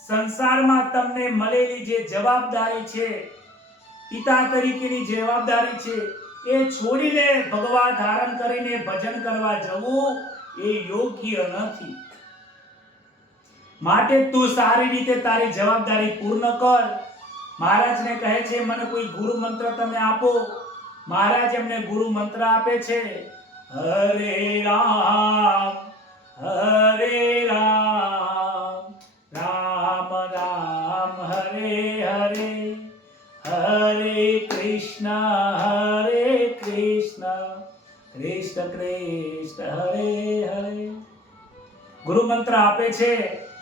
સંસારમાં તમને મળેલી જે જવાબદારી છે, પિતા તરીકેની જવાબદારી છે, એ છોડીને ભગવા ધારણ કરીને ભજન કરવા જવું એ યોગ્ય નથી. માટે તું સારી રીતે તારી જવાબદારી પૂર્ણ કર. મહારાજને કહે છે, મને કોઈ ગુરુ મંત્ર તમે આપો. મહારાજ એમને ગુરુ મંત્ર આપે છે, હરે રામ રામ રામ હરે હરે, હરે કૃષ્ણ કૃષ્ણ કૃષ્ણ હરે હરે. ગુરુ મંત્ર આપે છે.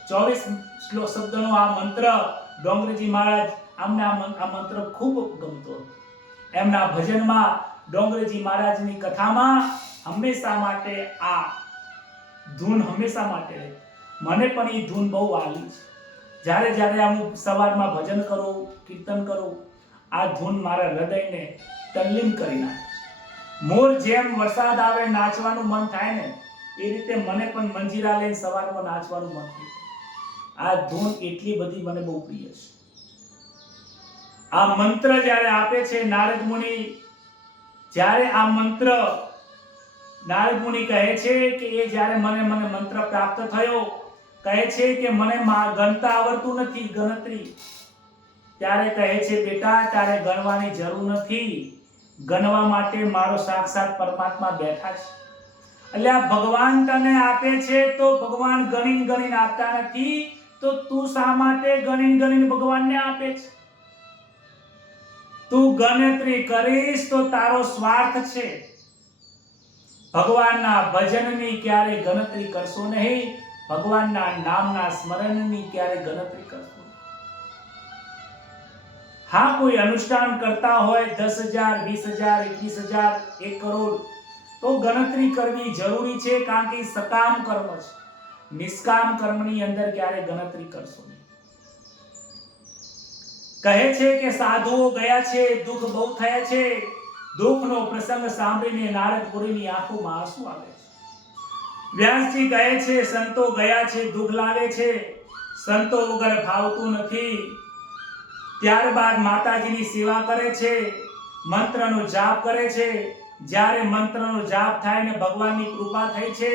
24 શબ્દનો આ મંત્ર ડોંગરેજી મહારાજ, આમને આ મંત્ર ખૂબ ગમતો. એમના ભજનમાં, ડોંગરેજી મહારાજની કથામાં હંમેશા માટે આ ધૂન હંમેશા માટે રહે. મને પણ એ ધૂન બહુ વાલી છે. જ્યારે જ્યારે હું સવારમાં ભજન કરું, કીર્તન કરું, આ ધૂન મારા હૃદયને તલ્લીન કરી નાખે. મોર જેમ વરસાદ આવે નાચવાનું મન થાય ને, એ રીતે મને પણ મંજીરા લઈને સવારમાં નાચવાનું મન થાય. આ ધૂન એટલી બધી મને બહુ પ્રિય છે. આ મંત્ર જ્યારે આપે છે નારદ મુનિ, જ્યારે આ મંત્ર નારદ મુનિ કહે છે કે એ જ્યારે મને મંત્ર પ્રાપ્ત થયો, કહે છે કે મને ગણતા આવડતું નથી, ગણતરી. ત્યારે કહે છે, બેટા તારે ગણવાની જરૂર નથી, ગણવા માટે મારો સાક્ષાત પરમાત્મા બેઠા છે. એટલે આ ભગવાન તને આપે છે તો ભગવાન ગણીને આપતા નથી, તો તું શા માટે ગણીને ભગવાનને આપે છે? તું ગણતરી કરીશ તો તારો સ્વાર્થ છે. ભગવાનના ભજનની ક્યારે ગણતરી કરશો નહીં, ભગવાનના નામના સ્મરણની ક્યારે ગણતરી કરશો. હા, કોઈ અનુષ્ઠાન કરતા હોય 10,000, 20,000, 21,000, 1 કરોડ, તો ગણતરી કરવી જરૂરી છે, કારણ કે સકામ કર્મ છે. નિષ્કામ કર્મની અંદર ક્યારે ગણતરી કરશો નહીં. કહે છે કે સાધુઓ ગયા છે, દુઃખ બહુ થયા છે. દુઃખનો પ્રસંગ સાંભળીને નારદપુરીની આંખોમાં આંસુ આવે છે. વ્યાસજી કહે છે, સંતો ગયા છે, દુઃખ લાગે છે, સંતો વગર ફાવતું નથી. ત્યારબાદ માતાજીની સેવા કરે છે, મંત્રનો જાપ કરે છે. જ્યારે મંત્રનો જાપ થાય ને ભગવાનની કૃપા થઈ છે,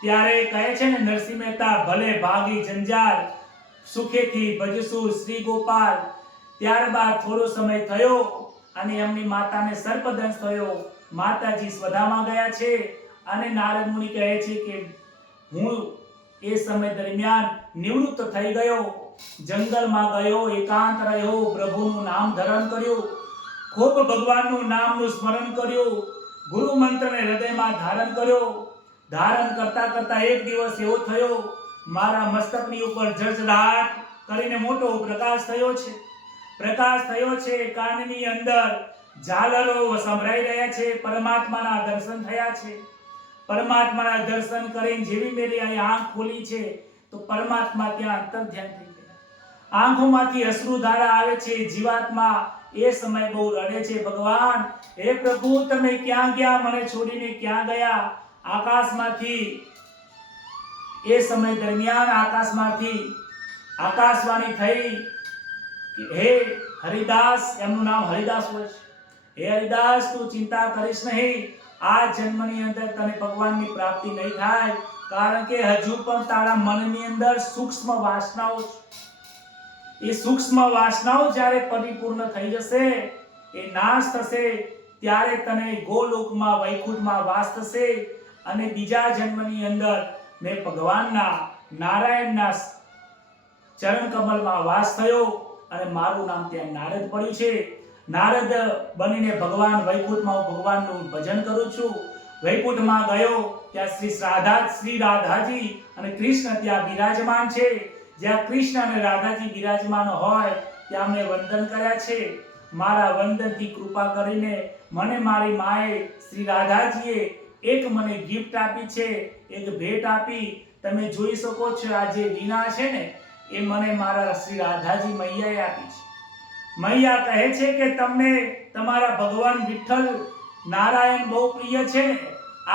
ત્યારે કહે છે ને નરસિંહ મહેતા, ભલે ભાગી જંજાર, સુખેથી ભજસુ શ્રી ગોપાલ. ત્યારબાદ થોડો સમય થયો અને એમની માતાને સર્પદંશ થયો. માતાજી સ્વધામાં ગયા છે અને નારદ મુનિ કહે છે કે હું એ સમય દરમિયાન નિવૃત્ત થઈ ગયો, જંગલમાં ગયો, એકાંત રહ્યો, પ્રભુનું નામ ધારણ કર્યું, ખૂબ ભગવાનનું નામનું સ્મરણ કર્યું, ગુરુ મંત્રને હૃદયમાં ધારણ કર્યો. ધારણ કરતા કરતા એક દિવસ એવો થયો, મારા મસ્તકની ઉપર જળજળાટ કરીને મોટો પ્રકાશ થયો છે. પ્રકાશ થયો છે, કાનની અંદર ઝાલરો સંભળાઈ રહ્યા છે, પરમાત્માના દર્શન થયા છે. પરમાત્માના દર્શન કરીને જેવી મેરી આંખ ખોલી છે તો પરમાત્મા ત્યાં અંતર્ધ્યાન થઈ ગયા. આંખોમાંથી અશ્રુધારા આવે છે. જીવાત્મા એ સમય બહુ રડે છે, ભગવાન હે પ્રભુ તમે ક્યાં ગયા, મને છોડીને ક્યાં ગયા? આકાશમાંથી એ સમય દરમિયાન આકાશમાંથી આકાશવાણી થઈ કે હે હરિદાસ, એમનું નામ હરિદાસ હોય છે, હે હરિદાસ તું ચિંતા કરીશ નહીં, આ જન્મની અંદર તને ભગવાનની પ્રાપ્તિ નહીં થાય, કારણ કે હજુ પણ તારા મનની અંદર સૂક્ષ્મ વાસનાઓ છે. એ સૂક્ષ્મ વાસનાઓ જ્યારે પરિપૂર્ણ થઈ જશે, એ નાશ થશે, ત્યારે તને ગોલોકમાં વૈકુંઠમાં વાસ થશે. અને બીજા જન્મની અંદર મેં ભગવાનના નારાયણના ચરણ કમલમાં વાસ થયો અને મારું નામ ત્યાં નારદ પડ્યું છે. નારદ બનીને ભગવાન વૈકુંઠમાં હું ભગવાનનું ભજન કરું છું. વૈકુંઠમાં ગયો ત્યાં શ્રી રાધાજી અને કૃષ્ણ ત્યાં બિરાજમાન છે. જ્યાં કૃષ્ણ અને રાધાજી બિરાજમાન હોય ત્યાં મેં વંદન કર્યા છે. મારા વંદનથી કૃપા કરીને મને મારી માએ શ્રી રાધાજીએ એક મને ગિફ્ટ આપી છે, એક ભેટ આપી. તમે જોઈ શકો છો આ જે વીણા છે ને એ મને મારા શ્રી રાધાજી મૈયાએ આપી છે. મૈયા કહે છે કે તમને તમારા ભગવાન વિઠ્ઠલ નારાયણ બહુ પ્રિય છે ને,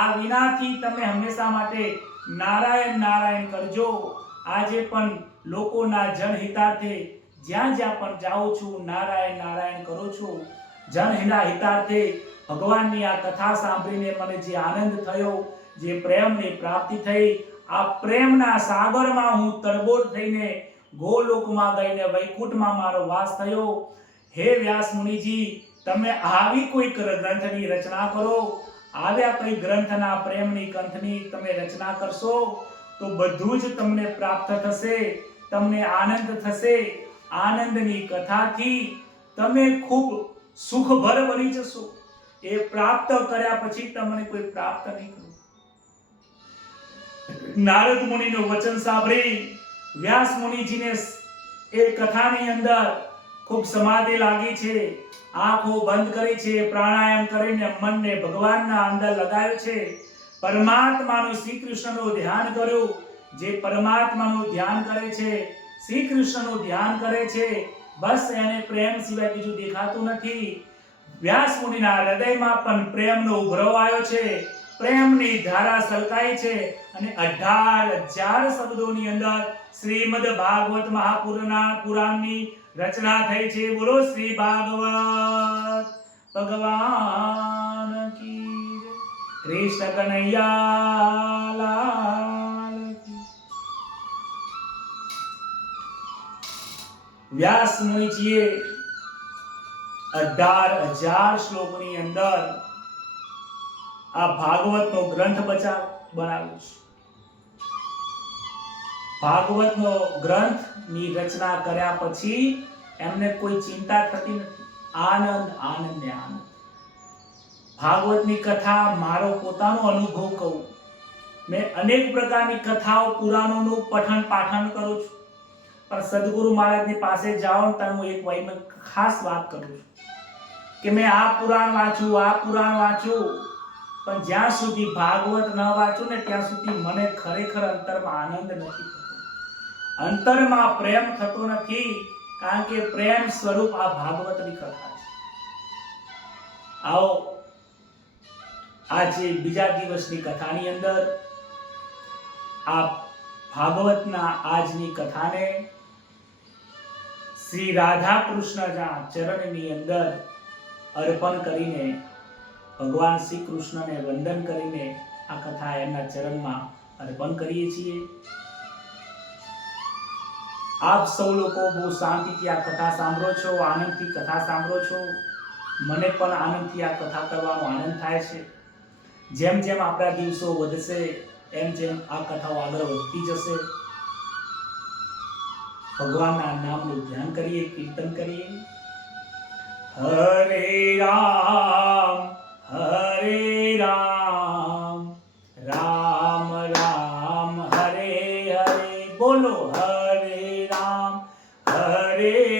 આ વીણાથી તમે હંમેશા માટે નારાયણ નારાયણ કરજો. આજે પણ લોકોના જનહિતાર્થે જ્યાં જ્યાં પણ જાઉં છું નારાયણ નારાયણ કરું છું. જનહિના હિતાર્થે ભગવાનની આ કથા સાંભળીને મને જે આનંદ થયો, જે પ્રેમની પ્રાપ્તિ થઈ, આ પ્રેમના સાગરમાં હું તરબોળ થઈને ગોલોકમાં ગઈને વૈકુંઠમાં મારો વાસ થયો. હે વ્યાસ મુનિજી, તમે આવી કોઈક ગ્રંથની રચના કરો, આવ્યા કોઈ ગ્રંથના પ્રેમની ગ્રંથની તમે રચના કરશો તો બધું જ તમને પ્રાપ્ત થશે, તમને આનંદ થશે. આનંદની કથાથી તમે ખૂબ સુખભર બની જશો. એ પ્રાપ્ત કર્યા પછી તમને કોઈ પ્રાપ્ત નહીં કરે. નારદ મુનિનું વચન સાંભળી વ્યાસ મુનિજીને એ કથાની અંદર ખૂબ સમાધિ લાગી છે. આંખો બંધ કરી છે, પ્રાણાયામ કરીને મનને ભગવાનના અંદર લગાવ્યું છે. પરમાત્માનું શ્રી કૃષ્ણનું ધ્યાન કર્યું. જે પરમાત્માનું ધ્યાન કરે છે, શ્રી કૃષ્ણનું ધ્યાન કરે છે, બસ એને પ્રેમ સિવાય બીજું દેખાતું નથી. વ્યાસ મુનિના હૃદયમાં પણ પ્રેમનો ઉભરો આવ્યો છે, પ્રેમની ધારા સલકાઈ છે અને 18,000 શબ્દોની અંદર શ્રીમદ ભાગવત પુરાણની રચના થઈ છે. બોલો શ્રી ભાગવત ભગવાન કી જય. કૃષ્ણ કનૈયા લાલ કી. વ્યાસ મુનિજીએ 18,000 શ્લોકની અંદર આ ભાગવતનો ગ્રંથ બનાવ્યો છે. ભાગવતનો ગ્રંથની રચના કર્યા પછી એમને કોઈ ચિંતા થતી નથી. આનંદ આનંદ ને આનંદ. ભાગવતની કથા મારો પોતાનો અનુભવ કહું, મેં અનેક પ્રકારની કથાઓ પુરાણોનું પઠન પાઠન કરું છું, પણ સદગુરુ મહારાજની પાસે જાઓ તો હું એક ખાસ વાત કરું છું કે મેં આ પુરાણ વાંચ્યું, પણ જ્યાં સુધી ભાગવત ન વાંચું ને ત્યાં સુધી મને ખરેખર અંતરમાં આનંદ નથી થતો, અંતરમાં પ્રેમ થતો નથી, કારણ કે પ્રેમ સ્વરૂપ આ ભાગવતની કથા છે. આવો આજે બીજા દિવસની કથાની અંદર આ ભાગવતના આજની કથાને શ્રી રાધા કૃષ્ણના ચરણની અંદર અર્પણ કરીને ભગવાન શ્રી કૃષ્ણને વંદન કરીને આ કથા એમના ચરણમાં અર્પણ કરીએ છીએ. આપ સૌ લોકો બહુ શાંતિથી આ કથા સાંભળો છો, આનંદથી કથા સાંભળો છો. મને પણ આનંદથી આ કથા કરવાનો આનંદ થાય છે. જેમ જેમ આપણા દિવસો વધશે એમ જેમ આ કથાઓ આગળ વધતી જશે, ભગવાનના નામનું ધ્યાન કરીએ, કીર્તન કરીએ. હરે રામ રામ રામ હરે હરે. બોલો હરે રામ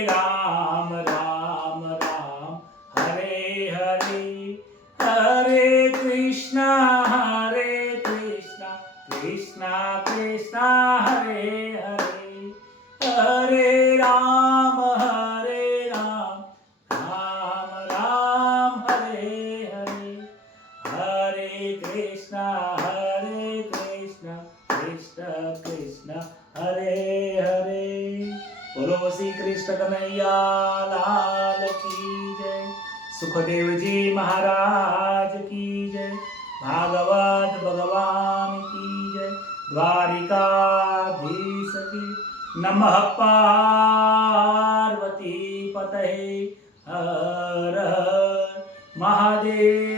રામ રામ હરે હરે. હરે કૃષ્ણ કૃષ્ણ કૃષ્ણ હરે હરે. હરે રામ રામ હરે હરે. હરે કૃષ્ણ કૃષ્ણ કૃષ્ણ હરે હરે. બોલો શ્રી કૃષ્ણ કનૈયા લાલ કી જય. સુખદેવજી મહારાજ કી જય. ભાગવત ભગવાન કી જય. દ્વારિકાધીશ કી. નમઃ પાર્વતી પતये. હર હર મહાદેવ.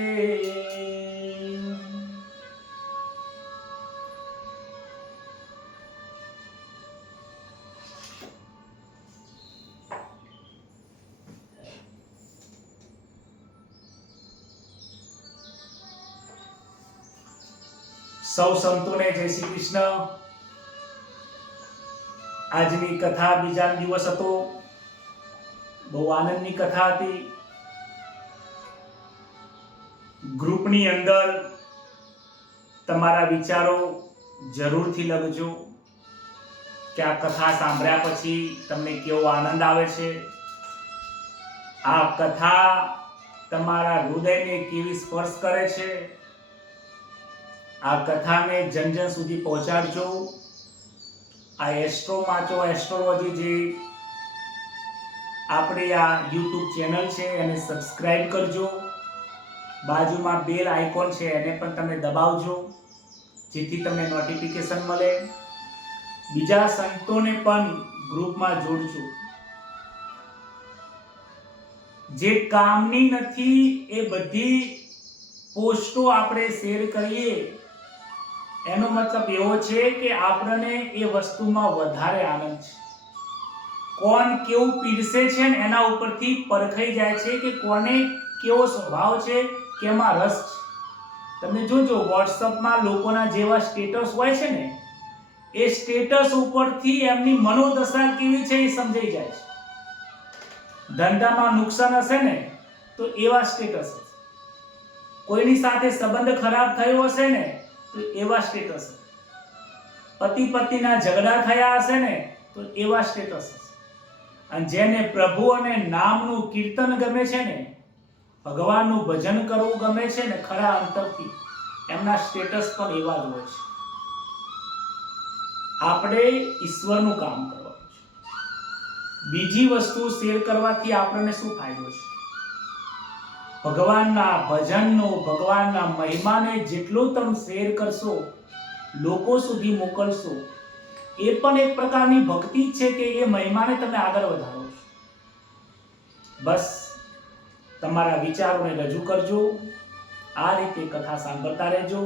સૌ સંતોને જય શ્રી કૃષ્ણ. આજની કથા બીજા દિવસ હતો. બહુ આનંદની કથા હતી. ગ્રુપની અંદર તમારા વિચારો જરૂરથી લખજો કે આ કથા સાંભળ્યા પછી તમને કેવો આનંદ આવે છે. આ કથા તમારા હૃદયને કેવી સ્પર્શ કરે છે. આ કથાને જન જન સુધી પહોંચાડજો. આ એસ્ટ્રો માચો એસ્ટ્રોલોજી જે આપણી આ YouTube ચેનલ છે એને સબસ્ક્રાઇબ કરજો. બાજુમાં બેલ આઇકોન છે એને પણ તમે દબાવજો જેથી તમને નોટિફિકેશન મળે. બીજા સંતોને પણ ગ્રુપમાં જોડજો. જે કામની નથી એ બધી પોસ્ટો આપણે શેર કરીએ એનો મતલબ એવો છે કે આપણને એ વસ્તુમાં વધારે આનંદ છે. કોણ કેવું પીરસે છે ને એના ઉપરથી પરખાઈ જાય છે કે કોને કેવો સ્વભાવ છે, કેમાં રસ છે. તમે જોજો વોટ્સઅપમાં લોકોના જેવા સ્ટેટસ હોય છે ને એ સ્ટેટસ ઉપરથી એમની મનોદશા કેવી છે એ સમજાઈ જાય છે. ધંધામાં નુકસાન હશે ને તો એવા સ્ટેટસ હશે. કોઈની સાથે સંબંધ ખરાબ થયો હશે ને તો એવા સ્ટેટસ. પતિ પત્નીના ઝઘડા થયા હશે ને તો એવા સ્ટેટસ. અને જેને પ્રભુ અને નામનું કીર્તન ગમે છે ને, ભગવાનનું ભજન કરવું ગમે છે ને ખરા અંતરથી, એમના સ્ટેટસ પણ એવા જ હોય છે. આપણે ઈશ્વરનું કામ કરવાનું છે. બીજી વસ્તુ શેર કરવાથી આપણને શું ફાયદો છે? ભગવાનના ભજનનો, ભગવાનના મહિમાને જેટલું તમે શેર કરશો, લોકો સુધી મોકલશો, એ પણ એક પ્રકારની ભક્તિ છે કે એ મહિમાને તમે આગળ વધારો છો. બસ તમારા વિચારોને રજૂ કરજો. આ રીતે કથા સાંભળતા રહેજો.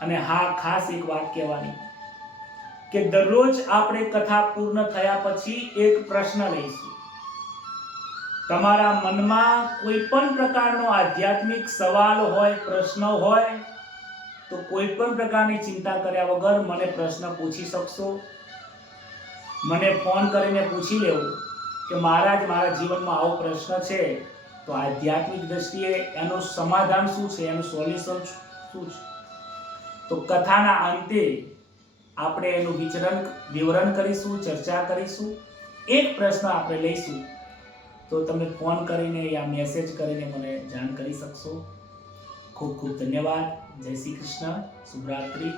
અને હા, ખાસ એક વાત કહેવાની કે દરરોજ આપણે કથા પૂર્ણ થયા પછી એક પ્રશ્ન લઈશું. તમારા મનમાં કોઈ પણ પ્રકારનો આધ્યાત્મિક સવાલ હોય, પ્રશ્ન હોય તો કોઈ પણ પ્રકારની ચિંતા કર્યા વગર મને પ્રશ્ન પૂછી શકશો. મને ફોન કરીને પૂછી લેવું કે મહારાજ મારા જીવનમાં આવો પ્રશ્ન છે તો આધ્યાત્મિક દ્રષ્ટિએ એનું સમાધાન શું છે, એનું સોલ્યુશન શું છે. તો કથાના અંતે આપણે એનું વિવરણ કરીશું, ચર્ચા કરીશું. એક પ્રશ્ન આપણે લઈશું તો તમે ફોન કરીને યા મેસેજ કરીને મને જાણ કરી શકશો. ખૂબ ખૂબ ધન્યવાદ. જય શ્રી કૃષ્ણ. શુભરાત્રી.